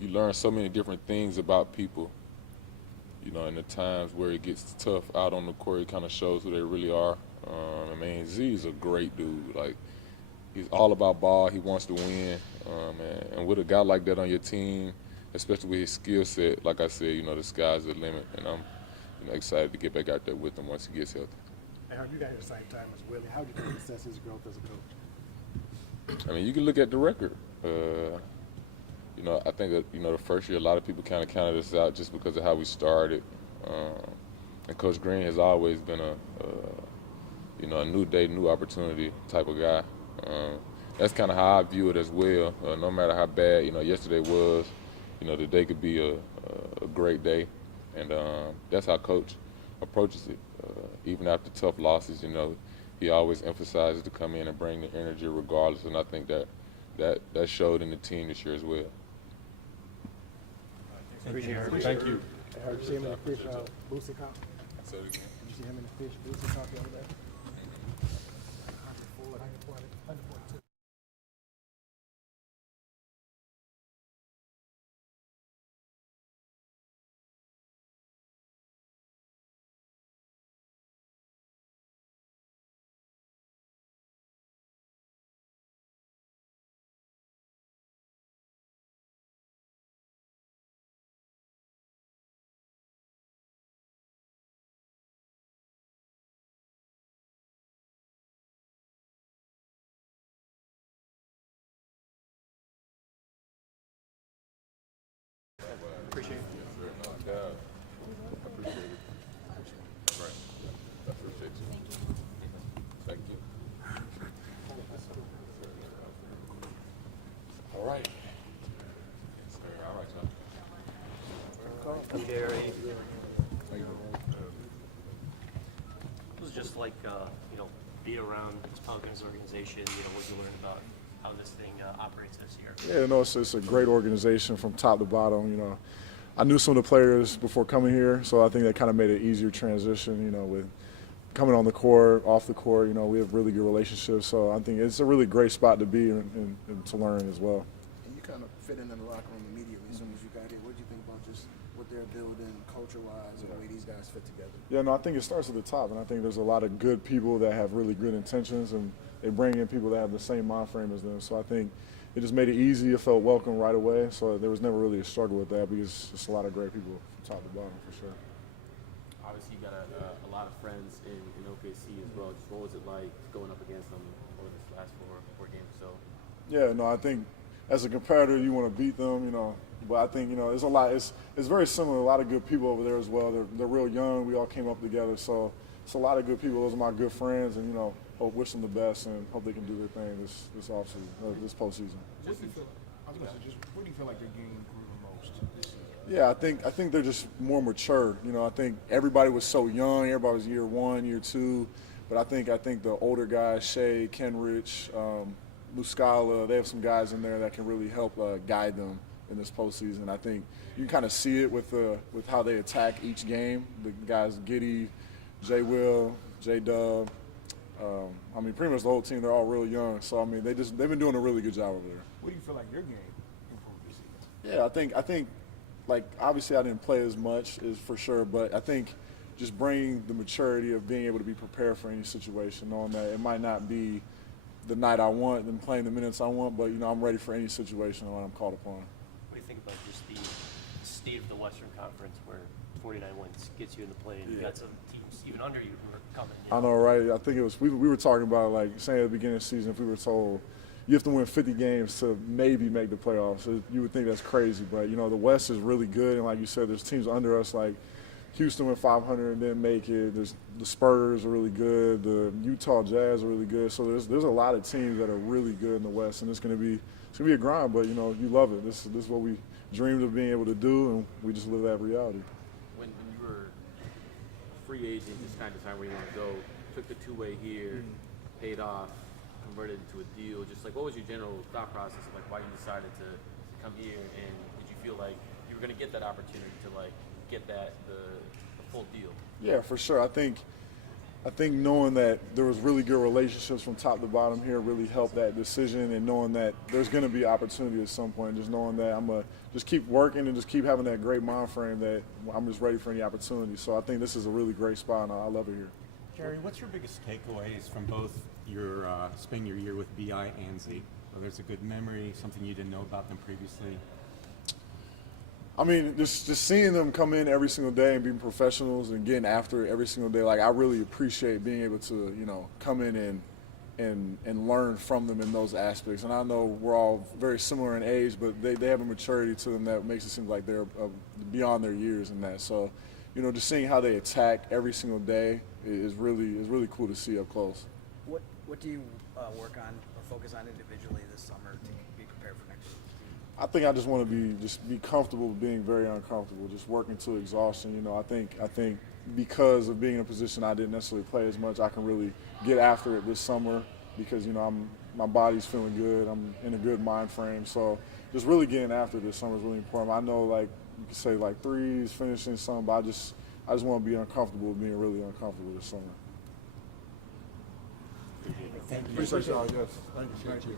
you learn so many different things about people, you know, and the times where it gets tough out on the court, it kind of shows who they really are. I mean, Z's a great dude. Like, he's all about ball. He wants to win. And with a guy like that on your team, especially with his skill set, like I said, you know, the sky's the limit. And I'm, you know, excited to get back out there with him once he gets healthy. And how you got here at the same time as Willie? How do you think assess his growth as a coach? I mean, you can look at the record. You know, I think that, you know, the first year a lot of people kind of counted us out just because of how we started. And Coach Green has always been you know, a new day, new opportunity type of guy. That's kind of how I view it as well. No matter how bad, you know, yesterday was, you know, the day could be a great day. And that's how Coach approaches it. Even after tough losses, you know, he always emphasizes to come in and bring the energy regardless. And I think that showed in the team this year as well. Appreciate it. Thank you. I heard you see him in the fish Boosie Cup. So Did you see him in the fish Boosie Cup the other day? 104, 142. Appreciate it. I appreciate it. Right. I appreciate you. Thank you. All right. Yes, sir. All right, John. Gary, Thank you. it was just like, you know, be around this Pelicans organization, you know, what you learn about how this thing operates this year. Yeah, no, it's a great organization from top to bottom. You know, I knew some of the players before coming here, so I think that kind of made it easier transition. You know, with coming on the court, off the court, you know, we have really good relationships. So I think it's a really great spot to be and to learn as well. And you kind of fit in the locker room immediately as soon as you got here. What did you think about just what they're building culture-wise and the way these guys fit together? Yeah, no, I think it starts at the top, and I think there's a lot of good people that have really good intentions, and they bring in people that have the same mind frame as them. So I think it just made it easy. It felt welcome right away. So there was never really a struggle with that because it's a lot of great people from top to bottom for sure. Obviously, you got a lot of friends in OKC as well. Just what was it like going up against them over this last four games? So. Yeah, no, I think as a competitor, you want to beat them, you know. But I think, you know, it's a lot. It's very similar. A lot of good people over there as well. They're real young. We all came up together, so it's a lot of good people. Those are my good friends, and you know, wish them the best and hope they can do their thing this offseason, this postseason. What do you feel? I was gonna say, just where do you feel like your game grew the most this season? Yeah, I think they're just more mature. You know, I think everybody was so young. Everybody was year one, year two, but I think the older guys, Shea, Kenrich, Muscala, they have some guys in there that can really help guide them in this postseason. I think you can kind of see it with how they attack each game. The guys, Giddey, J. Will, J. Dub. I mean, pretty much the whole team. They're all real young. So I mean, they've been doing a really good job over there. What do you feel like your game improved this season? Yeah, I think like obviously I didn't play as much is for sure, but I think just bringing the maturity of being able to be prepared for any situation, knowing that it might not be the night I want and playing the minutes I want, but you know, I'm ready for any situation when I'm called upon. What do you think about just the state of the Western Conference where 49 wins gets you in the play and you got some teams even under you who are coming? I know, right? I think it was we were talking about, like, saying at the beginning of the season, if we were told, you have to win 50 games to maybe make the playoffs. So you would think that's crazy, but the West is really good, and like you said, there's teams under us like Houston went 500 and didn't make it. There's the Spurs are really good. The Utah Jazz are really good. So there's a lot of teams that are really good in the West, and it's gonna be a grind. But you love it. This is what we dreamed of being able to do, and we just live that reality. When you were a free agent, just kind of decide where you want to go, took the two-way here, paid off, converted into a deal. Just like, what was your general thought process of like why you decided to come here, and did you feel like you were gonna get that opportunity to like get the full deal? Yeah, for sure. I think knowing that there was really good relationships from top to bottom here really helped that decision, and knowing that there's going to be opportunity at some point, just knowing that I'm going to just keep working and just keep having that great mind frame that I'm just ready for any opportunity. So I think this is a really great spot, and I love it here. Jerry, what's your biggest takeaways from both your spending your year with BI and Z? Whether it's a good memory, something you didn't know about them previously? I mean, just seeing them come in every single day and being professionals and getting after it every single day, like I really appreciate being able to, come in and learn from them in those aspects. And I know we're all very similar in age, but they have a maturity to them that makes it seem like they're beyond their years in that. So, just seeing how they attack every single day is really cool to see up close. What do you work on or focus on individually this summer to be prepared for next year? I think I just want to be comfortable being very uncomfortable, just working to exhaustion. I think because of being in a position I didn't necessarily play as much, I can really get after it this summer because my body's feeling good. I'm in a good mind frame, so just really getting after this summer is really important. I know you could say threes, finishing something, but I just want to be uncomfortable being really uncomfortable this summer. Thank you. Appreciate y'all. Yes. Thank you.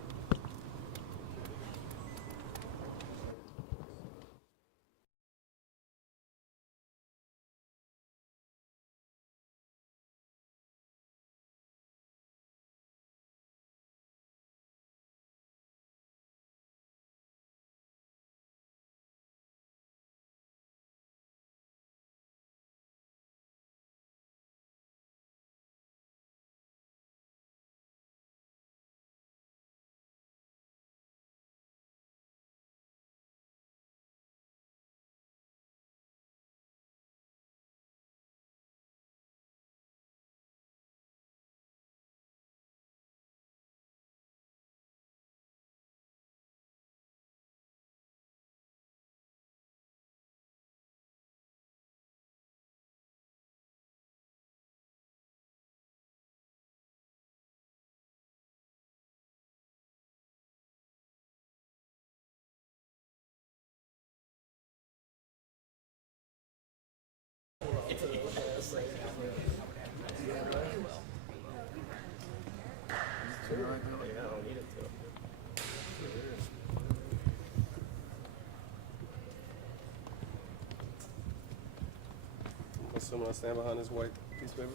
Someone stand behind this white piece of paper?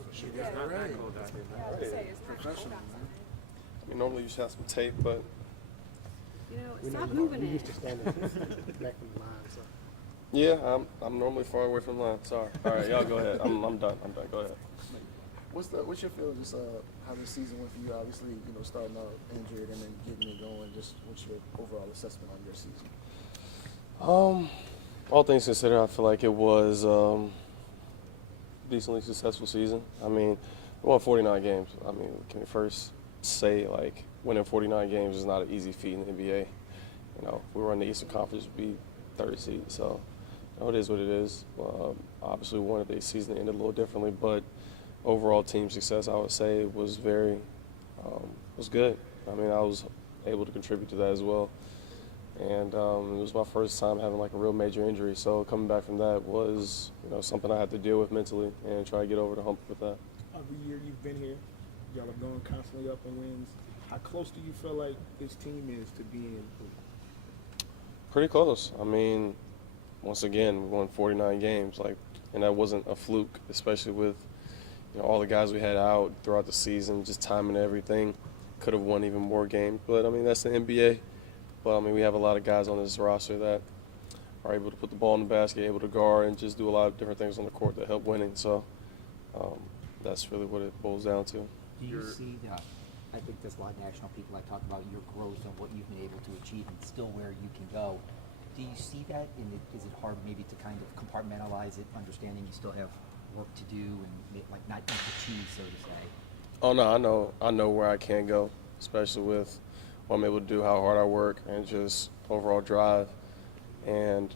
Professional, man. I mean, normally you should have some tape, but Stop moving We it. used to stand back from the line, so. yeah, I'm normally far away from the line. Sorry. All right, y'all go ahead. I'm done. Go ahead. What's your feeling just how this season went for you? Obviously, starting out injured and then getting it going. Just what's your overall assessment on your season? All things considered, I feel like it was decently successful season. I mean, we won 49 games. I mean, can we first say winning 49 games is not an easy feat in the NBA. We were in the Eastern Conference, beat third seed, so it is what it is. Obviously, we wanted the season to end a little differently, but overall team success, I would say, was was good. I mean, I was able to contribute to that as well. And it was my first time having a real major injury, so coming back from that was something I had to deal with mentally and try to get over the hump with that. Every year you've been here, y'all have gone constantly up in wins. How close do you feel like this team is to being Pretty close. I mean, once again, we won 49 games, and that wasn't a fluke, especially with all the guys we had out throughout the season, just timing everything. Could have won even more games, but I mean that's the NBA. But I mean we have a lot of guys on this roster that are able to put the ball in the basket, able to guard, and just do a lot of different things on the court that help winning. So that's really what it boils down to. Do you see that? I think there's a lot of national people that talk about your growth and what you've been able to achieve and still where you can go. Do you see that? And is it hard maybe to kind of compartmentalize it, understanding you still have work to do and like not eat the cheese, so to say? Oh no, I know where I can go, especially with what I'm able to do, how hard I work, and just overall drive. And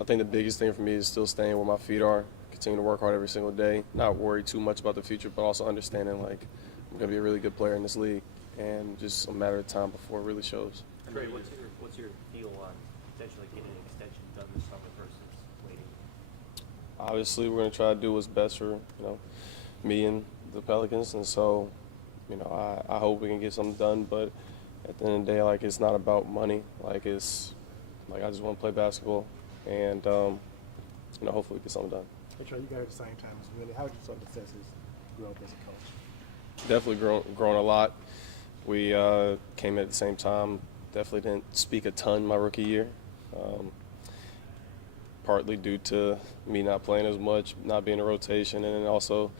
I think the biggest thing for me is still staying where my feet are, continue to work hard every single day, not worry too much about the future, but also understanding like I'm gonna be a really good player in this league, and just a matter of time before it really shows. Trey, what's your feel on potentially getting an extension done this summer versus waiting? Obviously, we're going to try to do what's best for, me and the Pelicans. And so, I hope we can get something done. But at the end of the day, like, it's not about money. Like, it's, like, I just want to play basketball and, hopefully get something done. Hey, Trey, you got here at the same time as Willie. How would you sort of assess his growth as a coach? Definitely grown a lot. We came at the same time. Definitely didn't speak a ton my rookie year. Partly due to me not playing as much, not being in rotation, and then also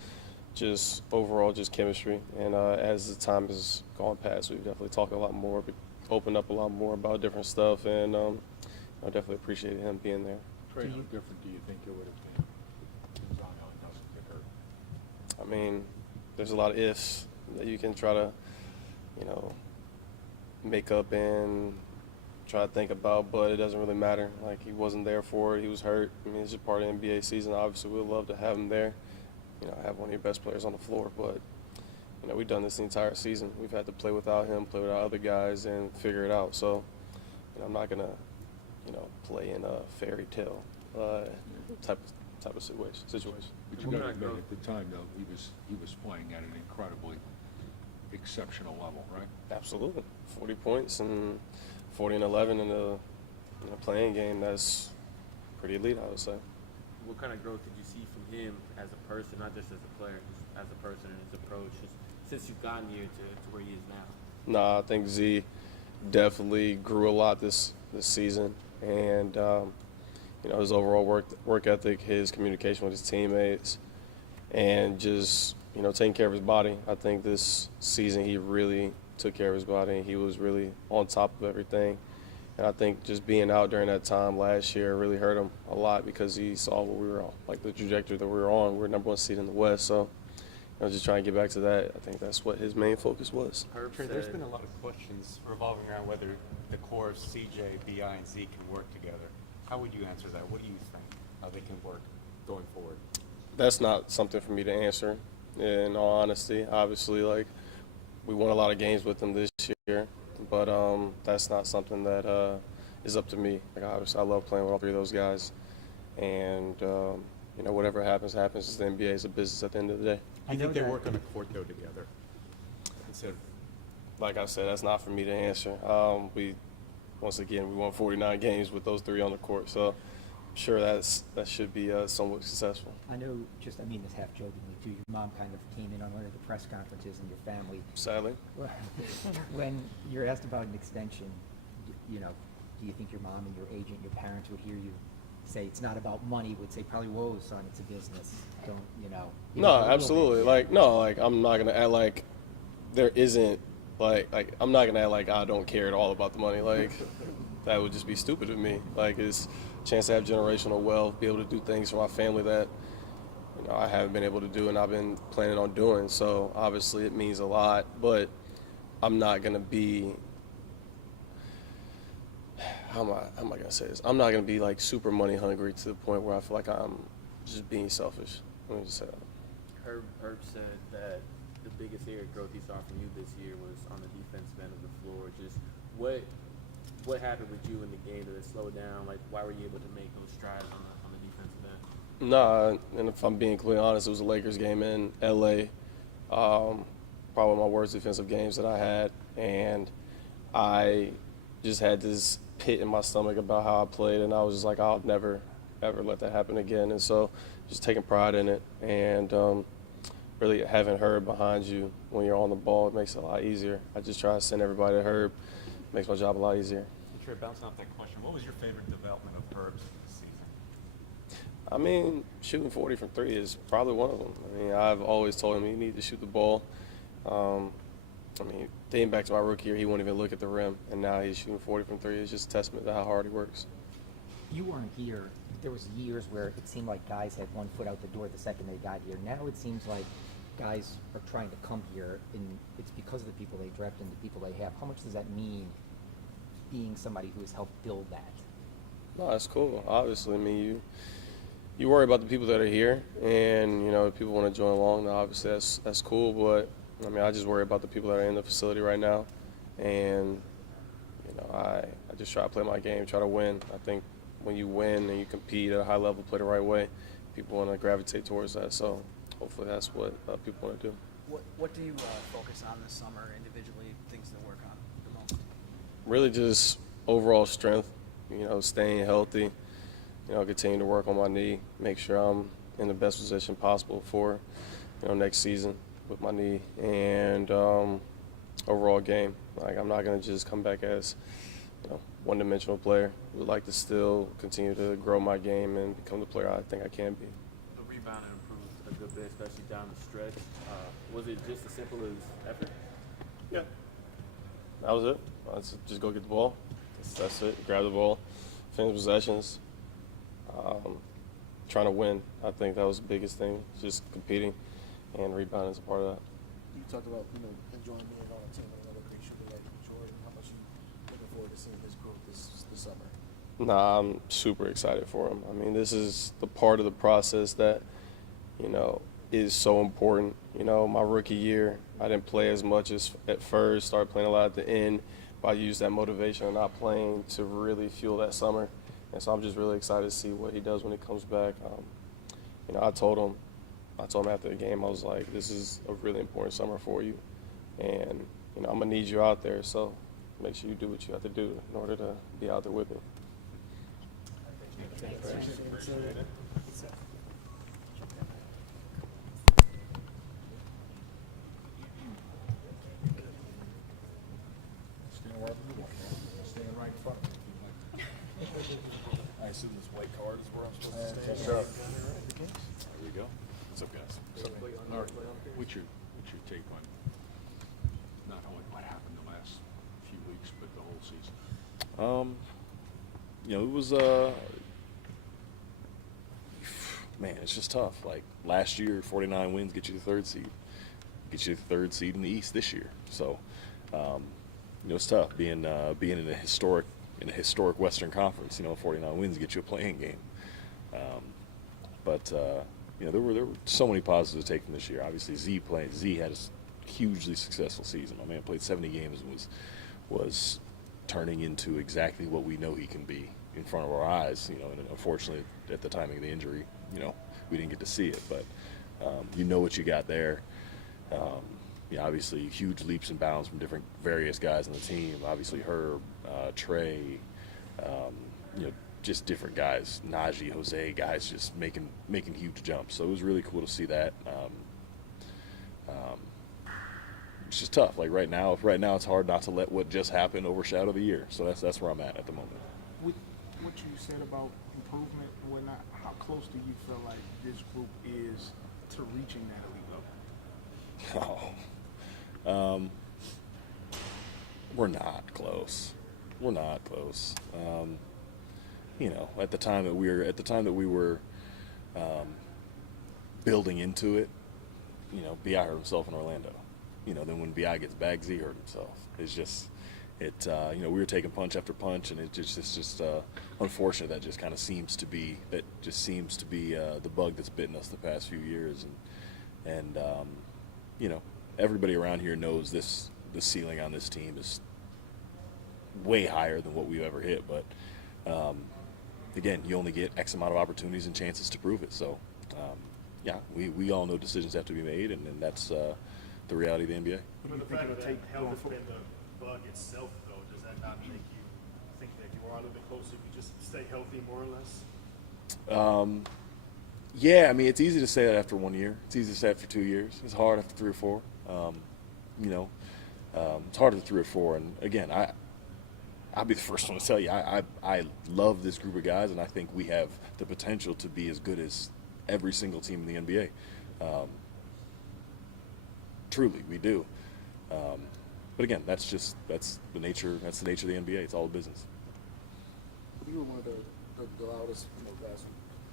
just overall just chemistry. And as the time has gone past, we've definitely talked a lot more, opened up a lot more about different stuff, and I definitely appreciated him being there. Trey, how different do you think it would have been if Zion doesn't get hurt? I mean, there's a lot of ifs that you can try to, make up and try to think about, but it doesn't really matter. Like, he wasn't there for it. He was hurt. I mean, it's just part of the NBA season. Obviously, we'd love to have him there, have one of your best players on the floor, but, we've done this the entire season. We've had to play without him, play without other guys, and figure it out. So, I'm not going to, play in a fairy tale type of situation. But you got to admit, at the time, though, he was playing at an incredibly exceptional level, right? Absolutely. 40 points and 40 and 11 in a playing game. That's pretty elite, I would say. What kind of growth did you see from him as a person, not just as a player, just as a person and his approach, just since you've gotten here to where he is now? Nah, I think Z definitely grew a lot this season, and his overall work ethic, his communication with his teammates, and just taking care of his body. I think this season he really took care of his body. He was really on top of everything. And I think just being out during that time last year really hurt him a lot because he saw what we were on, like the trajectory that we were on. We were number one seed in the West. So just trying to get back to that. I think that's what his main focus was. Trey, there's been a lot of questions revolving around whether the core of CJ, BI, and Z can work together. How would you answer that? What do you think? How they can work going forward? That's not something for me to answer, in all honesty. Obviously, we won a lot of games with them this year, but that's not something that is up to me. Obviously, I love playing with all three of those guys, and whatever happens. It's the NBA. It's a business at the end of the day. I think they work on the court though together. Like I said, that's not for me to answer. We won 49 games with those three on the court, so I'm sure that should be somewhat successful. I know, I mean this half jokingly too, your mom kind of came in on one of the press conferences and your family. Sadly. When you're asked about an extension, do you think your mom and your agent, your parents would hear you say it's not about money, would say probably, whoa, son, it's a business. Don't, No, absolutely. I'm not going to act like there isn't, I'm not going to act like I don't care at all about the money. That would just be stupid of me. It's a chance to have generational wealth, be able to do things for my family that, I haven't been able to do and I've been planning on doing. So obviously it means a lot, but I'm not going to be, how am I going to say this? I'm not going to be super money hungry to the point where I feel like I'm just being selfish. Let me just say that. Herb said that the biggest area of growth he saw from you this year was on the defensive end of the floor. Just what happened with you in the game? Did it slow down? Why were you able to make those strides on the defensive end? Nah, and if I'm being completely honest, it was a Lakers game in L.A. Probably one of my worst defensive games that I had, and I just had this pit in my stomach about how I played, and I was just like, I'll never, ever let that happen again. And so just taking pride in it, and really having Herb behind you when you're on the ball, it makes it a lot easier. I just try to send everybody to Herb. It makes my job a lot easier. Trey, bouncing off that question, what was your favorite development of Herb's this season? I mean, shooting 40 from three is probably one of them. I mean, I've always told him you need to shoot the ball. I mean, dating back to my rookie year, he wouldn't even look at the rim, and now he's shooting 40 from 3. It's just a testament to how hard he works. You weren't here. There was years where it seemed like guys had one foot out the door the second they got here. Now it seems like guys are trying to come here, and it's because of the people they draft and the people they have. How much does that mean, being somebody who has helped build that? No, that's cool. Obviously, I mean, you worry about the people that are here, and if people want to join along, then obviously that's cool. But I mean, I just worry about the people that are in the facility right now, and I just try to play my game, try to win. I think when you win and you compete at a high level, play the right way, people want to gravitate towards that. So hopefully that's what people want to do. What do you focus on this summer individually, things to work on the most? Really just overall strength, staying healthy, continue to work on my knee, make sure I'm in the best position possible for, next season with my knee, and overall game. Like, I'm not going to just come back as one-dimensional player. I would like to still continue to grow my game and become the player I think I can be. The rebounding improved a good bit, especially down the stretch. Was it just as simple as effort? Yeah. That was it. Just go get the ball. That's it. Grab the ball, finish possessions. Trying to win. I think that was the biggest thing, just competing, and rebounding is a part of that. You talked about enjoying being on a team with another great shooter like Jordan. How much you looking forward to seeing his growth this summer? Nah, I'm super excited for him. I mean, this is the part of the process that, is so important. My rookie year, I didn't play as much as at first, started playing a lot at the end, but I used that motivation of not playing to really fuel that summer. And so I'm just really excited to see what he does when he comes back. I told him after the game, I was like, this is a really important summer for you. And, I'm going to need you out there, so make sure you do what you have to do in order to be out there with me. Stand right in front of me. I assume this white card is where I'm supposed to stand? Sure. There we go. What's up, guys? All right. What's your take on not only what happened the last few weeks, but the whole season? It was man, it's just tough. Like last year, 49 wins get you the third seed. Get you the third seed in the East this year. So, it's tough being in a historic Western Conference. 49 wins get you a playing game. But there were so many positives to take from this year. Obviously, Z had a hugely successful season. My man played 70 games and was turning into exactly what we know he can be in front of our eyes. And unfortunately, at the timing of the injury, we didn't get to see it. But what you got there. Obviously, huge leaps and bounds from various guys on the team. Obviously, Herb, Trey, just different guys. Najee, Jose, guys just making huge jumps. So it was really cool to see that. It's just tough. Like right now, it's hard not to let what just happened overshadow the year. So that's where I'm at the moment. With what you said about improvement and whatnot, how close do you feel like this group is to reaching that elite level? We're not close. At the time that we were building into it, B.I. hurt himself in Orlando. Then when B.I. gets back, Z hurt himself. It's just, we were taking punch after punch, and it's just unfortunate that just kind of seems to be the bug that's bitten us the past few years, and everybody around here knows the ceiling on this team is way higher than what we've ever hit. But again, you only get X amount of opportunities and chances to prove it. So we all know decisions have to be made, and that's the reality of the NBA. But the fact that health has been the bug itself, though, does that not make you think that you are a little bit closer if you just stay healthy, more or less? Yeah, I mean, it's easy to say that after 1 year. It's easy to say after 2 years. It's hard after 3 or 4. It's hard after 3 or 4. And again, I'll be the first one to tell you, I love this group of guys, and I think we have the potential to be as good as every single team in the NBA. Truly, we do. but again, that's the nature of the NBA. It's all business. You were one of the loudest, guys who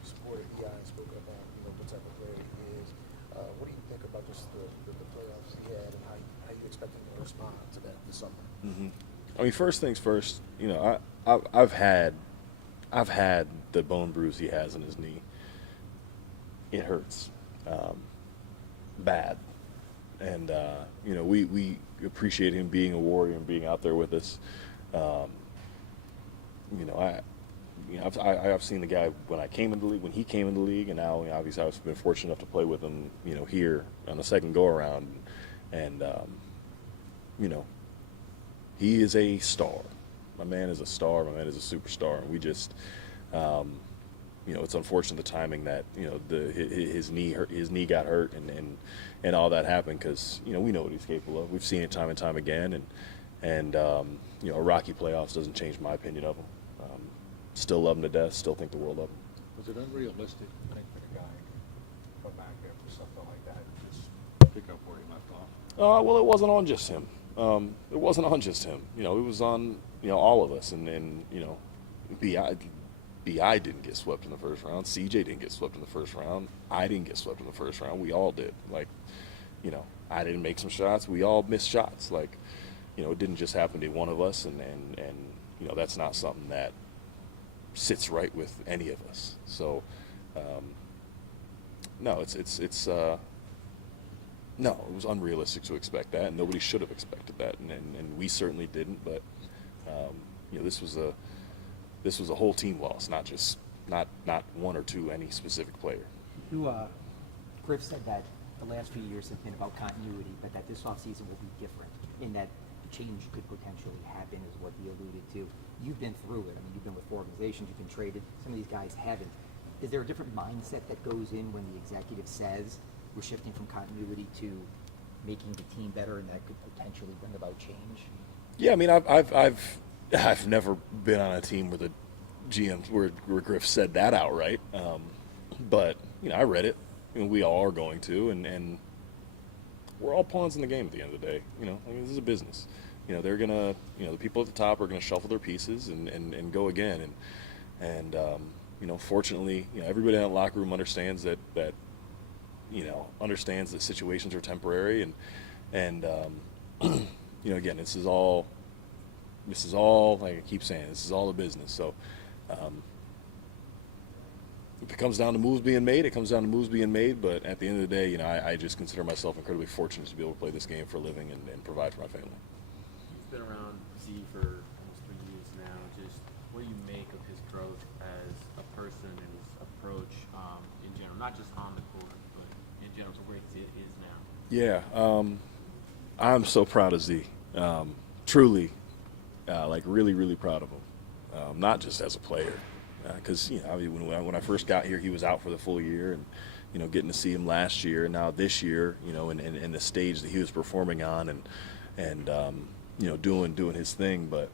supported EI and spoke about, the type of player he is. What do you think about just the playoffs he had and how you expect him to respond to that this summer? Mm-hmm. I mean, first things first. I've had the bone bruise he has in his knee. It hurts, bad, and we appreciate him being a warrior and being out there with us. I've seen the guy when he came in the league, and now obviously I've been fortunate enough to play with him, here on the second go around, and he is a star. My man is a star. My man is a superstar, and we just, it's unfortunate the timing that his knee got hurt and all that happened, because we know what he's capable of. We've seen it time and time again, and a rocky playoffs doesn't change my opinion of him. Still love him to death. Still think the world of him. Was it unrealistic, I think, for the guy to come back after something like that and just pick up where he left off? Well, it wasn't on just him. It wasn't on just him. It was on all of us. And Bi didn't get swept in the first round. CJ didn't get swept in the first round. I didn't get swept in the first round. We all did. I didn't make some shots. We all missed shots. It didn't just happen to one of us. And that's not something that sits right with any of us. So, no, no, it was unrealistic to expect that, and nobody should have expected that, and we certainly didn't. But this was a whole team loss, not one or two any specific player. Griff said that the last few years have been about continuity, but that this offseason will be different in that change could potentially happen, is what he alluded to. You've been through it. I mean, you've been with four organizations, you've been traded. Some of these guys haven't. Is there a different mindset that goes in when the executive says we're shifting from continuity to making the team better, and that could potentially bring about change? Yeah, I mean, I've never been on a team where the GM where Griff said that outright, but I read it. We all are going to, and we're all pawns in the game at the end of the day. This is a business. They're gonna, the people at the top are gonna shuffle their pieces and go again. And fortunately, everybody in that locker room understands that understands that situations are temporary, and again, this is all like I keep saying, this is all a business. So if it comes down to moves being made, it comes down to moves being made. But at the end of the day, I just consider myself incredibly fortunate to be able to play this game for a living and provide for my family. You've been around Z for almost 3 years now. Just what do you make of his growth as a person and his approach in general, not just on the court, but in general, to where it is now? Yeah, I'm so proud of Z. Truly, really, really proud of him. Not just as a player, because when I first got here, he was out for the full year, and getting to see him last year, and now this year, and the stage that he was performing on, and doing his thing. But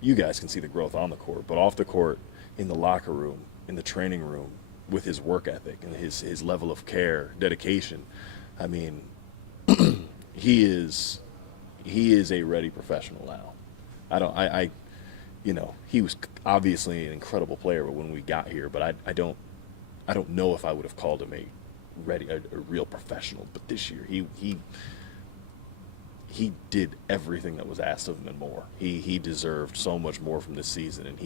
you guys can see the growth on the court, but off the court, in the locker room, in the training room, with his work ethic and his level of care, dedication. I mean, he is a ready professional now. He was obviously an incredible player when we got here, but I don't know if I would have called him a real professional. But this year, he did everything that was asked of him and more. He deserved so much more from this season, and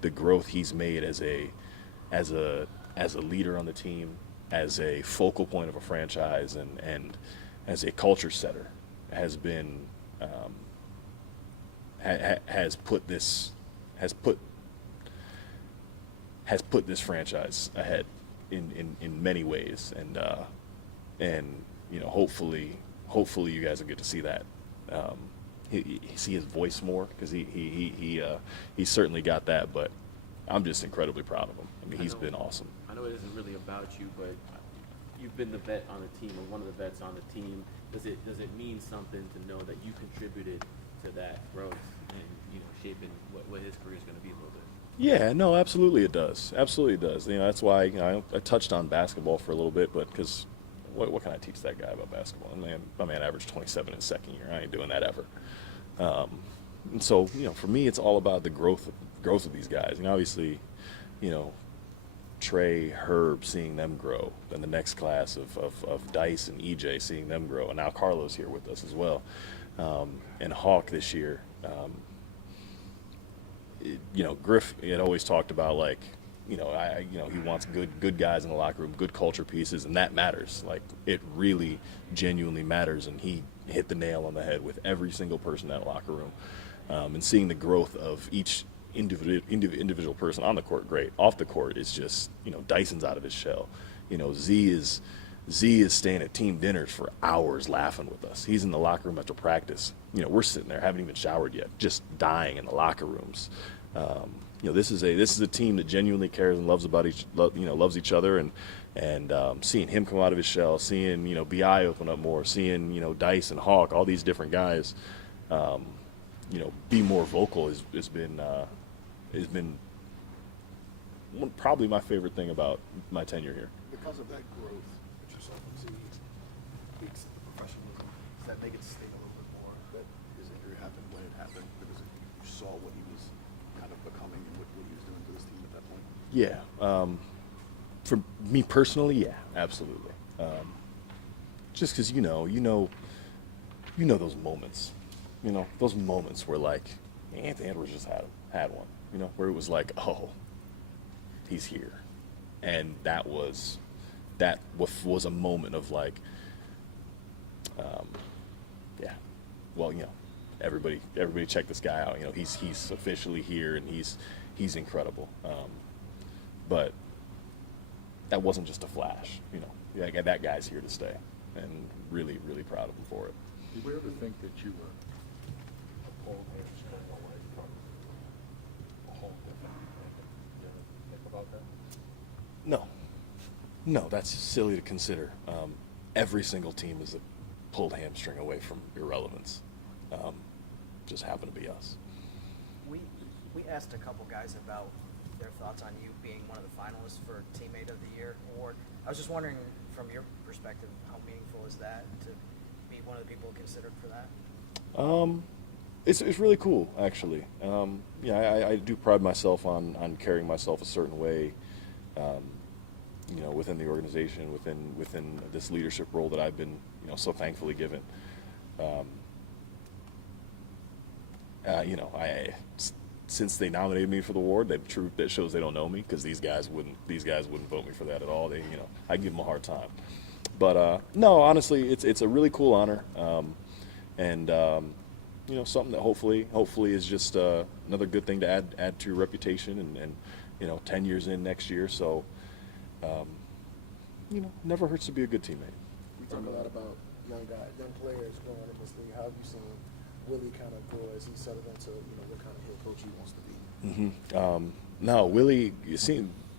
the growth he's made as a leader on the team, as a focal point of a franchise, and as a culture setter has been has put this franchise ahead in many ways, and hopefully you guys will get to see that. See his voice more, because he certainly got that, but I'm just incredibly proud of him. I mean, he's been awesome. I know it isn't really about you, but you've been the vet on the team, or one of the vets on the team. Does it mean something to know that you contributed to that growth and shaping what his career is going to be a little bit? Yeah, no, absolutely it does. Absolutely it does. That's why I touched on basketball for a little bit, but because what can I teach that guy about basketball? And my man averaged 27 in second year. I ain't doing that ever. And so, for me, it's all about the growth of these guys. And obviously, Trey, Herb, seeing them grow, then the next class of Dice and EJ, seeing them grow, and now Carlos here with us as well, and Hawk this year. Griff had always talked about he wants good guys in the locker room, good culture pieces, and that matters. It really genuinely matters, and he hit the nail on the head with every single person in that locker room, and seeing the growth of each individual person on the court, great. Off the court, it's just Dyson's out of his shell. Z is staying at team dinners for hours laughing with us. He's in the locker room after practice. We're sitting there, haven't even showered yet, just dying in the locker rooms. This is a team that genuinely cares and loves loves each other, and seeing him come out of his shell, seeing Bi open up more, seeing Dice and Hawk, all these different guys, be more vocal has been probably my favorite thing about my tenure here. Because of that growth that you saw from Z, speaks to the professionalism. Does that make it sting a little bit more that his injury happened when it happened, because you saw what he was kind of becoming and what he was doing to this team at that point? Yeah. For me personally, yeah, absolutely. Just because those moments, those moments where Anthony Edwards just had one, where it was oh, he's here, and that was a moment of yeah, well, everybody check this guy out. He's officially here, and he's incredible. But that wasn't just a flash. That guy's here to stay, and really, really proud of him for it. Did you ever think that you were a pole hamstring away from a whole different thing? Did you ever think about that? No, that's silly to consider. Every single team is a pulled hamstring away from irrelevance. Just happened to be us. We asked a couple guys about their thoughts on you being one of the finalists for Teammate of the Year award. I was just wondering, from your perspective, how meaningful is that to be one of the people considered for that? It's really cool, actually. I do pride myself on carrying myself a certain way, within the organization, within this leadership role that I've been, so thankfully given. Since they nominated me for the award, that shows they don't know me, because these guys wouldn't vote me for that at all. I give them a hard time. But no, honestly, it's a really cool honor, and something that hopefully is just another good thing to add to your reputation, and 10 years in next year. So never hurts to be a good teammate. We talk a lot about young players growing in this league. How have you seen Willie kind of grow as he settled into what kind of head coach he wants to be? No, Willie,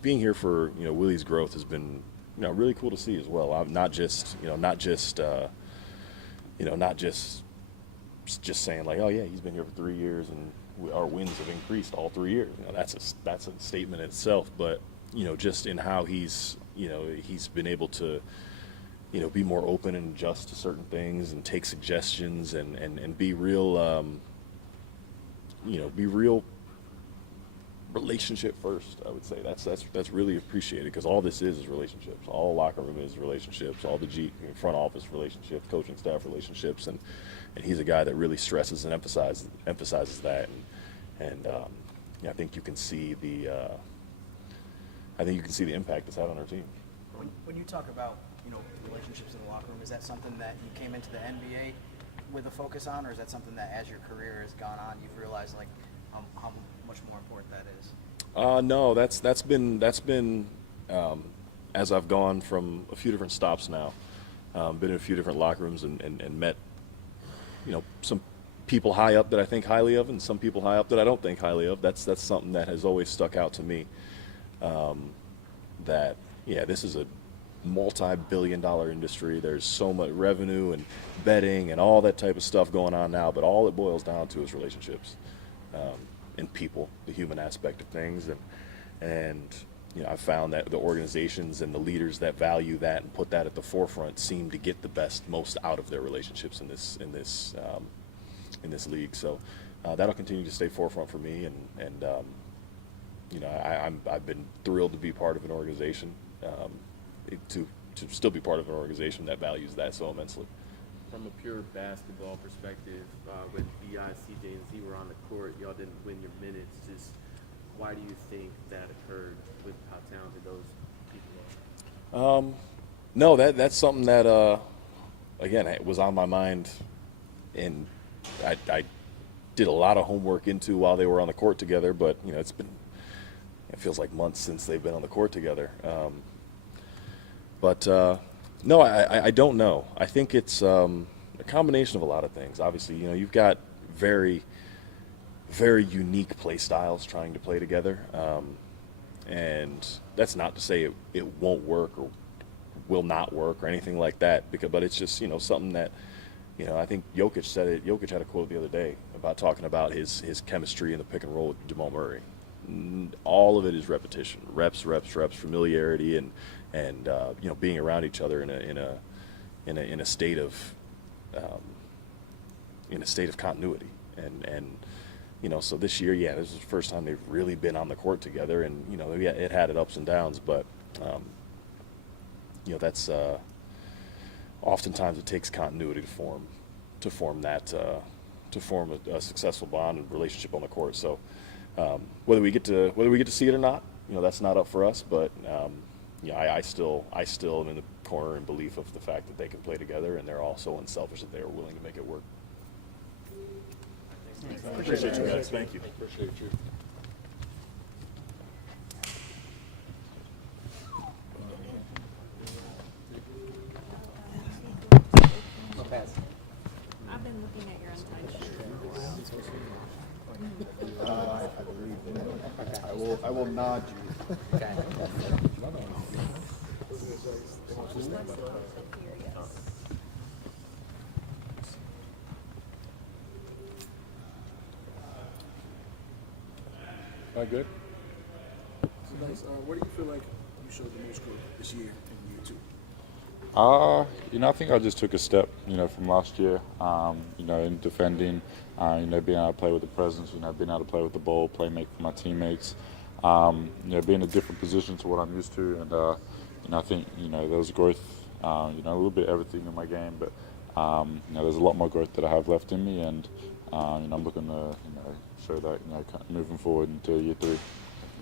being here for Willie's growth has been really cool to see as well. Not just saying oh yeah, he's been here for 3 years and our wins have increased all 3 years. That's a statement in itself. But just in how he's been able to be more open and adjust to certain things and take suggestions and be real, be real relationship first. I would say that's really appreciated, because all this is relationships. All locker room is relationships. All the front office relationships, coaching staff relationships, and he's a guy that really stresses and emphasizes that. And I think you can see the impact it's had on our team. When you talk about relationships in the locker room, is that something that you came into the NBA with a focus on, or is that something that as your career has gone on you've realized how much more important that is? No, that's been as I've gone from a few different stops now, been in a few different locker rooms and met some people high up that I think highly of, and some people high up that I don't think highly of. That's something that has always stuck out to me. This is a multi-billion-dollar industry. There's so much revenue and betting and all that type of stuff going on now, but all it boils down to is relationships and people, the human aspect of things. And I've found that the organizations and the leaders that value that and put that at the forefront seem to get the most out of their relationships in this league. So that'll continue to stay forefront for me, and I've been thrilled to be part of an organization, to still be part of an organization that values that so immensely. From a pure basketball perspective, when BI, CJ, and Z were on the court, y'all didn't win your minutes. Just why do you think that occurred with how talented those people are? No, that's something that again, it was on my mind, and I did a lot of homework into while they were on the court together. But it feels like months since they've been on the court together. No, I don't know. I think it's a combination of a lot of things. Obviously, you've got very, very unique play styles trying to play together, and that's not to say it won't work or will not work or anything like that. But it's just something that I think Jokic said it. Jokic had a quote the other day about talking about his chemistry in the pick and roll with Jamal Murray. All of it is repetition, reps, familiarity, and being around each other in a state of continuity. And so this year, this is the first time they've really been on the court together, and it had its ups and downs, but that's oftentimes it takes continuity to form a successful bond and relationship on the court. So whether we get to see it or not, that's not up for us, but I still am in the corner in belief of the fact that they can play together, and they're all so unselfish that they are willing to make it work. Appreciate you guys. Thank you. Appreciate you. I've been looking at your untied shirt for a while. I will nod you. Here, yes. All good? So nice. Where do you feel like you showed the most growth this year and year two? I think I just took a step, from last year, in defending, being able to play with the presence, being able to play with the ball, play make for my teammates, being in a different position to what I'm used to, and I think, there was growth, a little bit everything in my game, but, there's a lot more growth that I have left in me, and, I'm looking to, show that, moving forward into year three.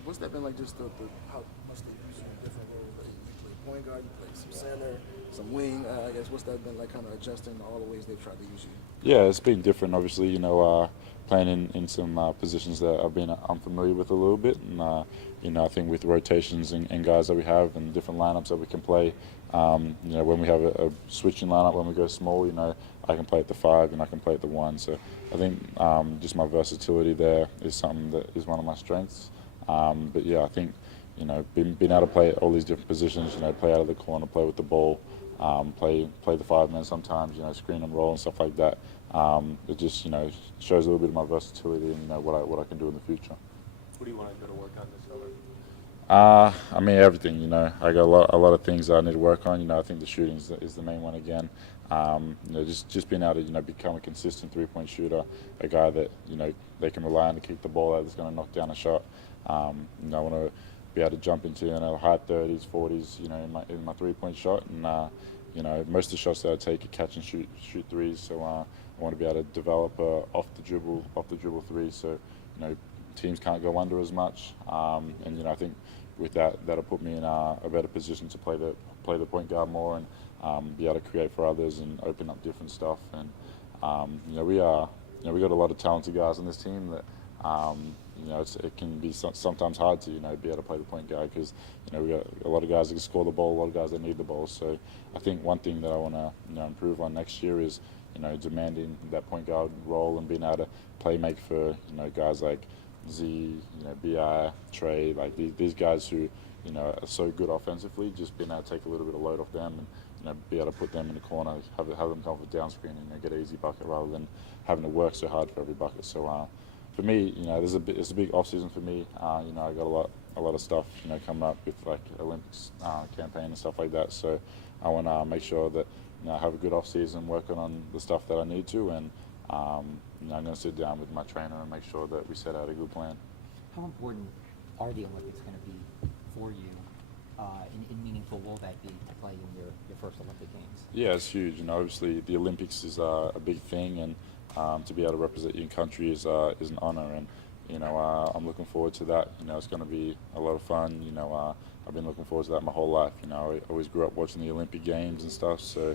What's that been like, just how much they use you in different roles? Like you play point guard, you play some center, some wing. I guess what's that been like, kind of adjusting to all the ways they've tried to use you? Yeah, it's been different, obviously, playing in some positions that I've been unfamiliar with a little bit, and I think with rotations and guys that we have and different lineups that we can play, when we have a switching lineup, when we go small, I can play at the 5 and I can play at the 1. So I think just my versatility there is something that is one of my strengths. But yeah, I think being able to play all these different positions, play out of the corner, play with the ball, play the 5-man sometimes, screen and roll and stuff like that. It just shows a little bit of my versatility and what I can do in the future. What do you want to go to work on this summer? I mean everything. I got a lot of things that I need to work on. I think the shooting is the main one again. Just being able to become a consistent 3-point shooter, a guy that they can rely on to kick the ball out that's going to knock down a shot. I want to be able to jump into high 30s, 40s, in my 3-point shot, and most of the shots that I take are catch and shoot threes. So I want to be able to develop off the dribble threes. So teams can't go under as much, and I think with that'll put me in a better position to play the point guard more and be able to create for others and open up different stuff. And we got a lot of talented guys on this team that it can be sometimes hard to be able to play the point guard because we got a lot of guys that can score the ball, a lot of guys that need the ball. So I think one thing that I want to improve on next year is demanding that point guard role and being able to play make for guys like Z, BI, Trey, like these guys who are so good offensively, just being able to take a little bit of load off them and be able to put them in the corner, have them come for down screen and get an easy bucket rather than having to work so hard for every bucket. So for me, it's a big off season for me. I got a a lot of stuff, coming up with like Olympics campaign and stuff like that. So I want to make sure that I have a good off season, working on the stuff that I need to, and I'm going to sit down with my trainer and make sure that we set out a good plan. How important are the Olympics going to be for you? In meaningful will that be to play in your first Olympic Games? Yeah, it's huge. Obviously the Olympics is a big thing, and to be able to represent your country is an honor. And I'm looking forward to that. It's going to be a lot of fun. I've been looking forward to that my whole life. I always grew up watching the Olympic Games and stuff. So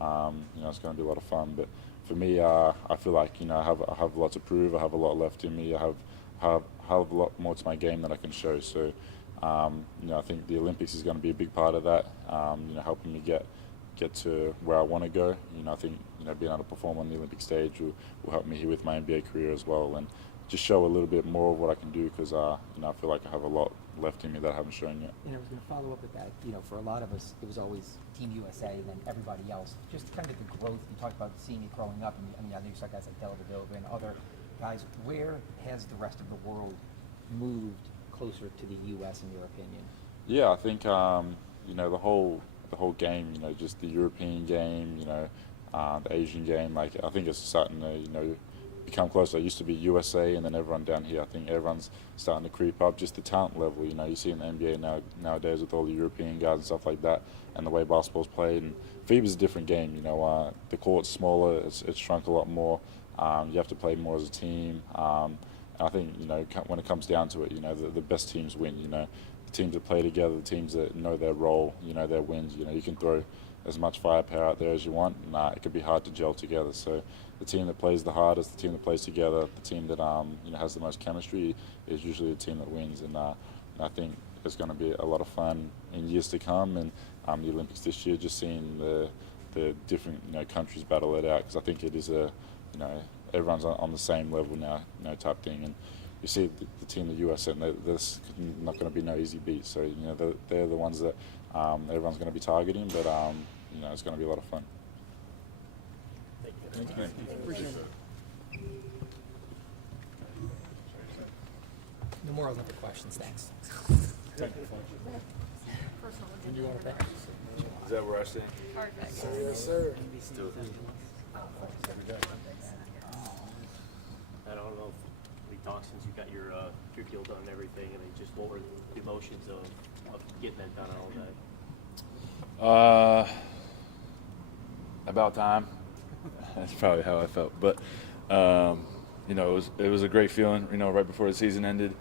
it's going to be a lot of fun. But for me, I feel like I have a lot to prove. I have a lot left in me. I have a lot more to my game that I can show. So. I think the Olympics is going to be a big part of that, helping me get to where I want to go. I think being able to perform on the Olympic stage will help me here with my NBA career as well, and just show a little bit more of what I can do, because I feel like I have a lot left in me that I haven't shown yet. And I was going to follow up with that. For a lot of us, it was always Team USA and then everybody else. Just kind of the growth. You talked about seeing it growing up. I know you saw guys like Dellavedova and other guys. Where has the rest of the world moved closer to the U.S. in your opinion? Yeah, I think the whole game, just the European game, the Asian game. Like, I think it's starting to become closer. It used to be USA, and then everyone down here. I think everyone's starting to creep up. Just the talent level, you see in the NBA nowadays with all the European guys and stuff like that, and the way basketball's played. And FIBA's a different game. The court's smaller. It's shrunk a lot more. You have to play more as a team. I think, when it comes down to it, the best teams win. The teams that play together, the teams that know their role, their wins. You can throw as much firepower out there as you want, and it could be hard to gel together. So the team that plays the hardest, the team that plays together, the team that has the most chemistry is usually the team that wins. And I think it's going to be a lot of fun in years to come. And the Olympics this year, just seeing the different countries battle it out, because I think it is everyone's on the same level now, type thing. And you see the team, the US, and there's not going to be no easy beat. So they're the ones that everyone's going to be targeting. But it's going to be a lot of fun. Thank you. Appreciate it. No more Olympic questions, thanks. You want to Is that where I stay? Perfect. Yes, sir. I don't know if we talked since you got your deal done and everything. I mean, just what were the emotions of getting that done and all that? About time. That's probably how I felt. But it was a great feeling. Right before the season ended,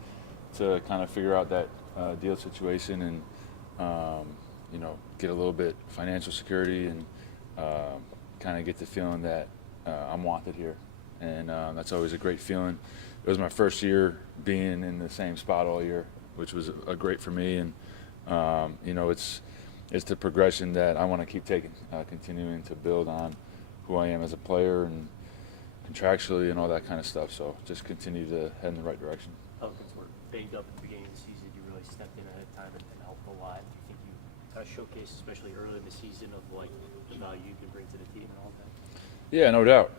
to kind of figure out that deal situation and get a little bit financial security and kind of get the feeling that I'm wanted here. And that's always a great feeling. It was my first year being in the same spot all year, which was great for me. And it's the progression that I want to keep taking, continuing to build on who I am as a player and contractually and all that kind of stuff. So just continue to head in the right direction. Pelicans were banged up at the beginning of the season. You really stepped in ahead of time and helped a lot. Do you think you kind of showcased, especially early in the season, of like the value you can bring to the team and all that? Yeah, no doubt.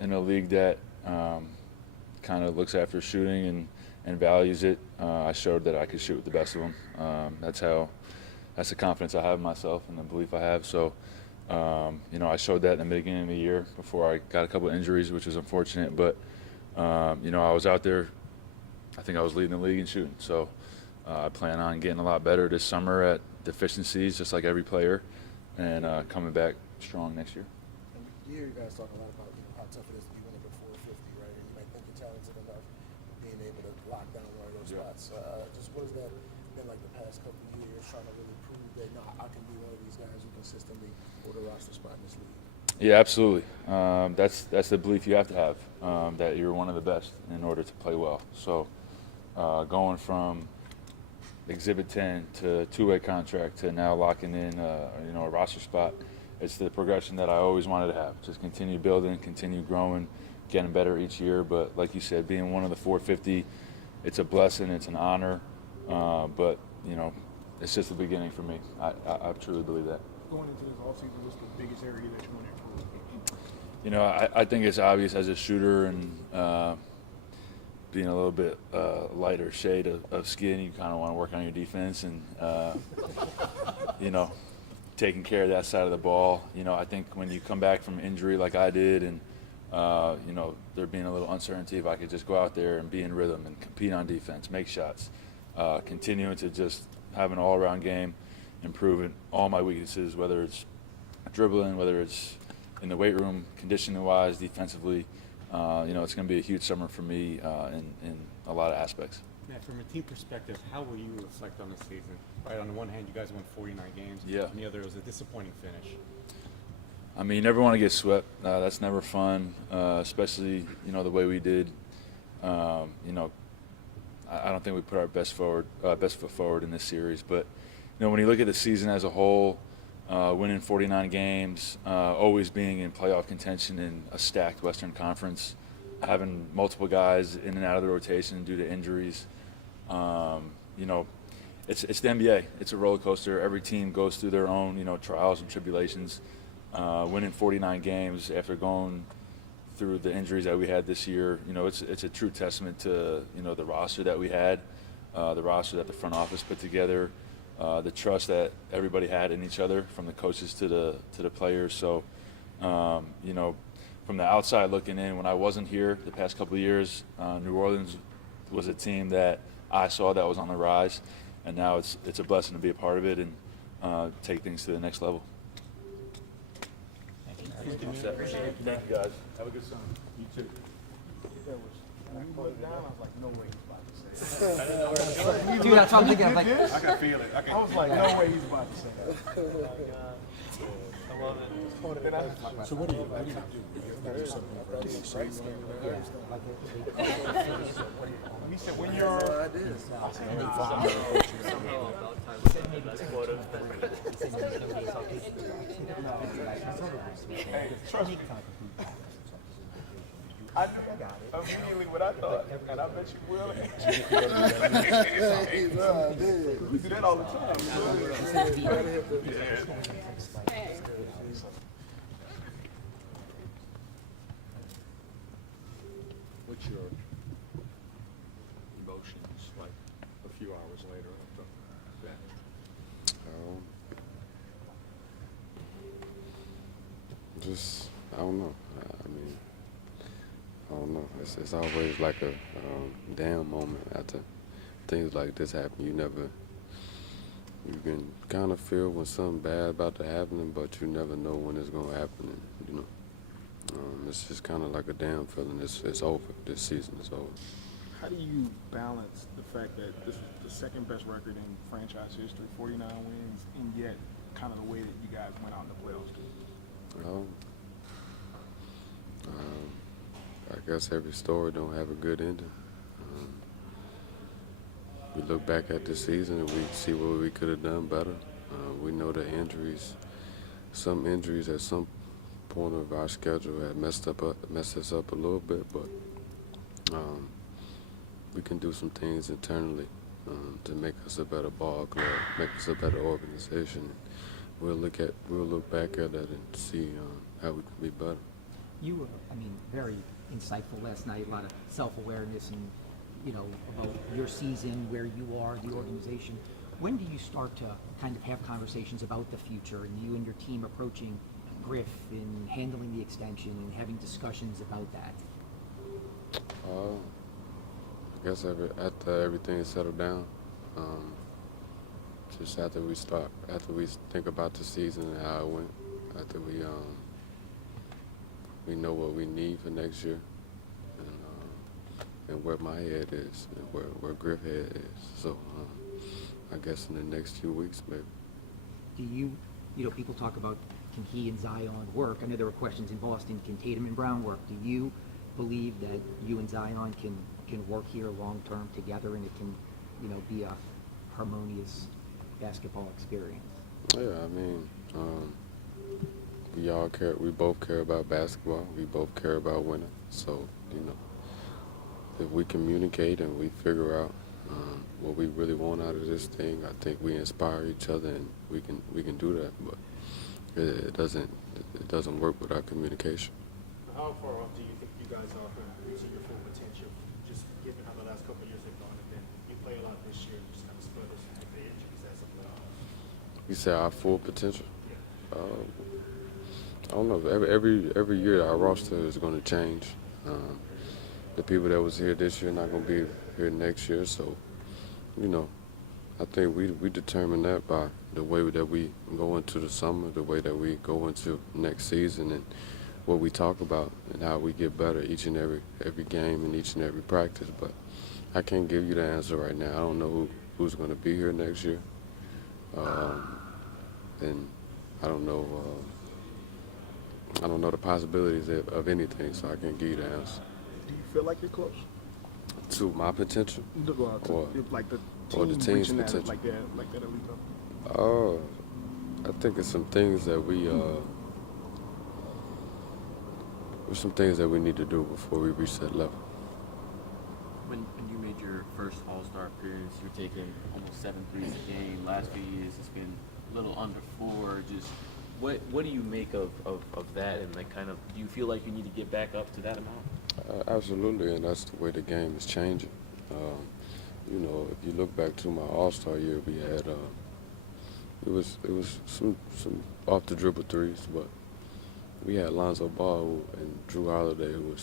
In a league that kind of looks after shooting and values it, I showed that I could shoot with the best of them. That's the confidence I have in myself and the belief I have. So, I showed that in the beginning of the year before I got a couple of injuries, which was unfortunate. But, I was out there. I think I was leading the league in shooting. So I plan on getting a lot better this summer at deficiencies, just like every player, and coming back strong next year. You hear you guys talk a lot about how tough it is to be winning before 50, right? And you might think you're talented enough, being able to lock down one of those spots. Just what has that been like the past couple of years, trying to really prove that I can be one of these guys who consistently hold a roster spot in this league? Yeah, absolutely. That's the belief you have to have, that you're one of the best in order to play well. So going from Exhibit 10 to two-way contract to now locking in a roster spot, it's the progression that I always wanted to have. Just continue building, continue growing, getting better each year. But like you said, being one of the 450, it's a blessing, it's an honor. But it's just the beginning for me. I truly believe that. Going into this offseason, what's the biggest area that you want to improve? I think it's obvious as a shooter and being a little bit lighter shade of skin, you kind of want to work on your defense and, you know, taking care of that side of the ball. You know, I think when you come back from injury like I did and, you know, there being a little uncertainty, if I could just go out there and be in rhythm and compete on defense, make shots, continuing to just have an all-around game, improving all my weaknesses, whether it's dribbling, whether it's in the weight room, conditioning-wise, defensively. You know, it's going to be a huge summer for me in a lot of aspects. Matt, from a team perspective, how will you reflect on this season? Right, on the one hand, you guys won 49 games. Yeah. On the other, it was a disappointing finish. I mean, you never want to get swept. That's never fun, especially, you know, the way we did. You know, I don't think we put our best foot forward in this series. But, you know, when you look at the season as a whole, winning 49 games, always being in playoff contention in a stacked Western Conference, having multiple guys in and out of the rotation due to injuries. You know, it's the NBA. It's a roller coaster. Every team goes through their own, you know, trials and tribulations. Winning 49 games after going through the injuries that we had this year, you know, it's a true testament to, you know, the roster that we had, the roster that the front office put together, the trust that everybody had in each other, from the coaches to the players. So, you know, from the outside looking in, when I wasn't here the past couple of years, New Orleans was a team that I saw that was on the rise, and now it's a blessing to be a part of it and take things to the next level. Thank you, guys. Have a good summer. You too. When you looked down, I was like, no way he's about to say that. Dude, that's what I'm thinking. I'm like, I can feel it. I was like, no way he's about to say that. I love it. So what do you do? You do something for the He said, when you're trust me. I immediately what I thought, and I bet you will. We do that all the time. What's your emotions like a few hours later after that? Just, I don't know. I mean, I don't know. It's always like a damn moment after things like this happen. You can kind of feel when something bad about to happen, but you never know when it's going to happen. And, you know, it's just kind of like a damn feeling. It's over. This season is over. How do you balance the fact that this is the second best record in franchise history, 49 wins, and yet kind of the way that you guys went out in the playoffs? I guess every story don't have a good ending. We look back at this season and we see what we could have done better. We know the some injuries at some point of our schedule had messed us up a little bit, but we can do some things internally to make us a better ball club, make us a better organization. We'll look back at it and see how we can be better. you were, I mean, very insightful last night, a lot of self-awareness and, you know, about your season, where you are, the organization. When do you start to kind of have conversations about the future and you and your team approaching Griff and handling the extension and having discussions about that? I guess after everything is settled down, just after we think about the season and how it went, after we know what we need for next year, and where my head is, and where Griff's head is. So I guess in the next few weeks, maybe. Do you know, people talk about, can he and Zion work? I know there were questions in Boston, can Tatum and Brown work? Do you believe that you and Zion can work here long term together and it can, you know, be a harmonious basketball experience? Yeah, I mean, we both care about basketball. We both care about winning. So, you know, if we communicate and we figure out what we really want out of this thing, I think we inspire each other and we can do that. But it doesn't work without communication. How far off do you think you guys are from reaching your full potential, just given how the last couple of years have gone, and then you play a lot this year, and just kind of split us with the injuries as of now? You say our full potential? I don't know. Every year our roster is going to change. The people that was here this year are not going to be here next year. So, you know, I think we determine that by the way that we go into the summer, the way that we go into next season, and what we talk about and how we get better each and every game and each and every practice. But I can't give you the answer right now. I don't know who's going to be here next year. And I don't know the possibilities of anything, so I can't give you the answer. Do you feel like you're close? To my potential? Or like the team or the team's reaching that, potential? like that elite level? I think it's some things that we need to do before we reach that level. When you made your first All-Star appearance, you're taking almost 7 threes a game. Last few years, it's been a little under 4. Just what do you make of that, and like kind of do you feel like you need to get back up to that amount? Absolutely, and that's the way the game is changing. You know, if you look back to my All-Star year, we had it was some off the dribble threes, but we had Lonzo Ball and Drew Holiday who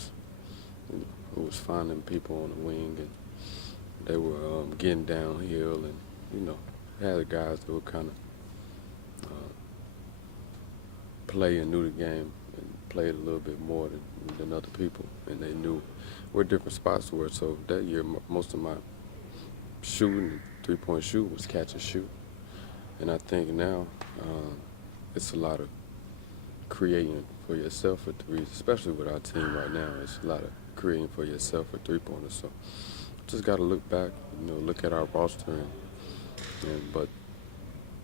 was finding people on the wing, and they were getting downhill, and you know, had guys that were kind of play and knew the game and played a little bit more than other people, and they knew where different spots were. So that year, most of my shooting, three-point shoot, was catch and shoot. And I think now it's a lot of creating for yourself for threes, especially with our team right now. It's a lot of creating for yourself for three-pointers. So just got to look back, you know, look at our roster, but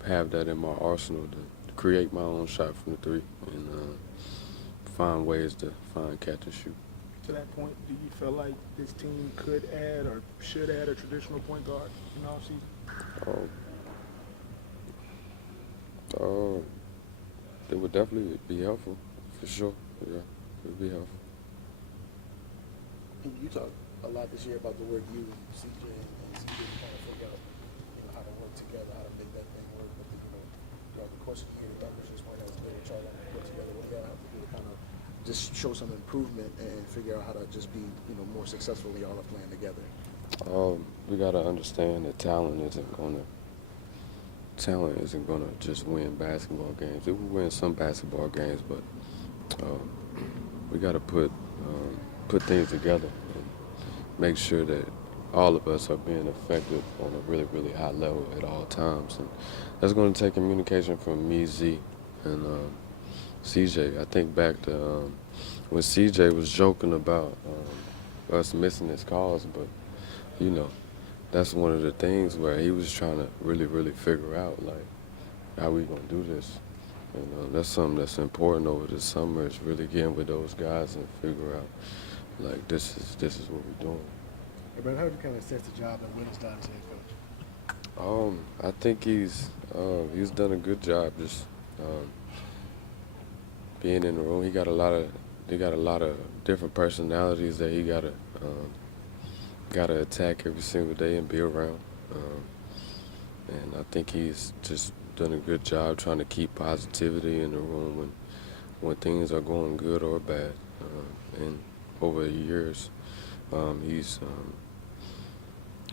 have that in my arsenal to create my own shot from the three and find ways to find catch and shoot. To that point, do you feel like this team could add or should add a traditional point guard in offseason? It would definitely be helpful, for sure. Yeah, it would be helpful. And you talked a lot this year about the work you and CJ and CJ trying to figure out, you know, how to work together, how to make that thing work. But you know, throughout the course of the year, the numbers just weren't as good. What y'all want to put together, what do y'all have to do to kind of just show some improvement and figure out how to just be, you know, more successful when y'all are playing together? We got to understand that talent isn't going to just win basketball games. It will win some basketball games, but we got to put things together and make sure that all of us are being effective on a really, really high level at all times. And that's going to take communication from me, Z, and CJ. I think back to when CJ was joking about us missing his calls, but, you know, that's one of the things where he was trying to really, really figure out, like, how we going to do this. And that's something that's important over the summer, is really getting with those guys and figure out, like, this is what we're doing. Hey, Brad, how would you kind of assess the job that Will's done as head coach? I think he's done a good job just being in the room. They got a lot of different personalities that he gotta attack every single day and be around. And I think he's just done a good job trying to keep positivity in the room when things are going good or bad. And over the years, he's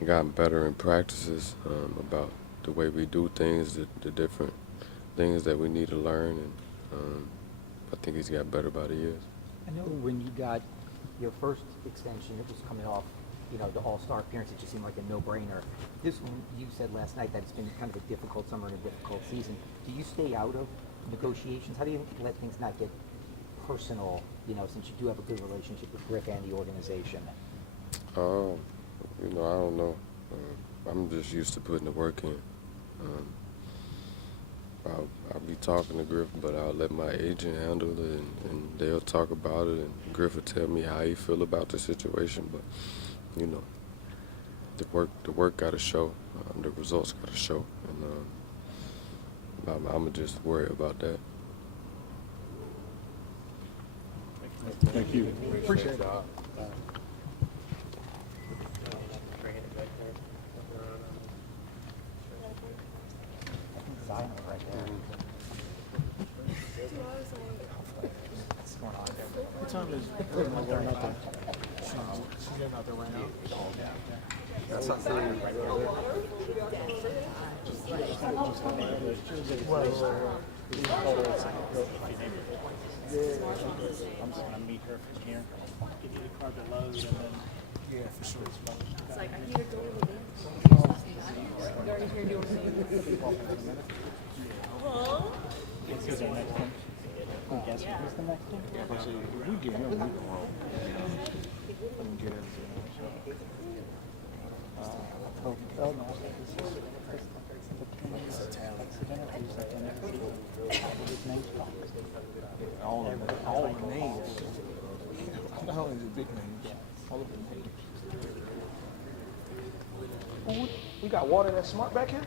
gotten better in practices about the way we do things, the different things that we need to learn, and I think he's got better by the years. I know when you got your first extension, it was coming off, you know, the All-Star appearance. It just seemed like a no-brainer. This one, you said last night that it's been kind of a difficult summer and a difficult season. Do you stay out of negotiations? How do you let things not get personal, you know, since you do have a good relationship with Griff and the organization? You know, I don't know. I'm just used to putting the work in. I'll be talking to Griff, but I'll let my agent handle it, and they'll talk about it, and Griff will tell me how he feel about the situation. But, you know, the work got to show, the results got to show, and I'm going to just worry about that. Thank you. Appreciate it. time is She's getting out there right now. that's not fair. I'm just gonna meet her from here. Give you the carpet load and then. Yeah, for sure. It's like, I need to go to the dance. You're already here doing Hello? Who's our next one? I'm guessing who's the next one? Yeah, but see, if we get him, we can roll. We can get it. Oh, no. He's a talent. All the names. Not only the big names, all of the names. We got water that's smart back here?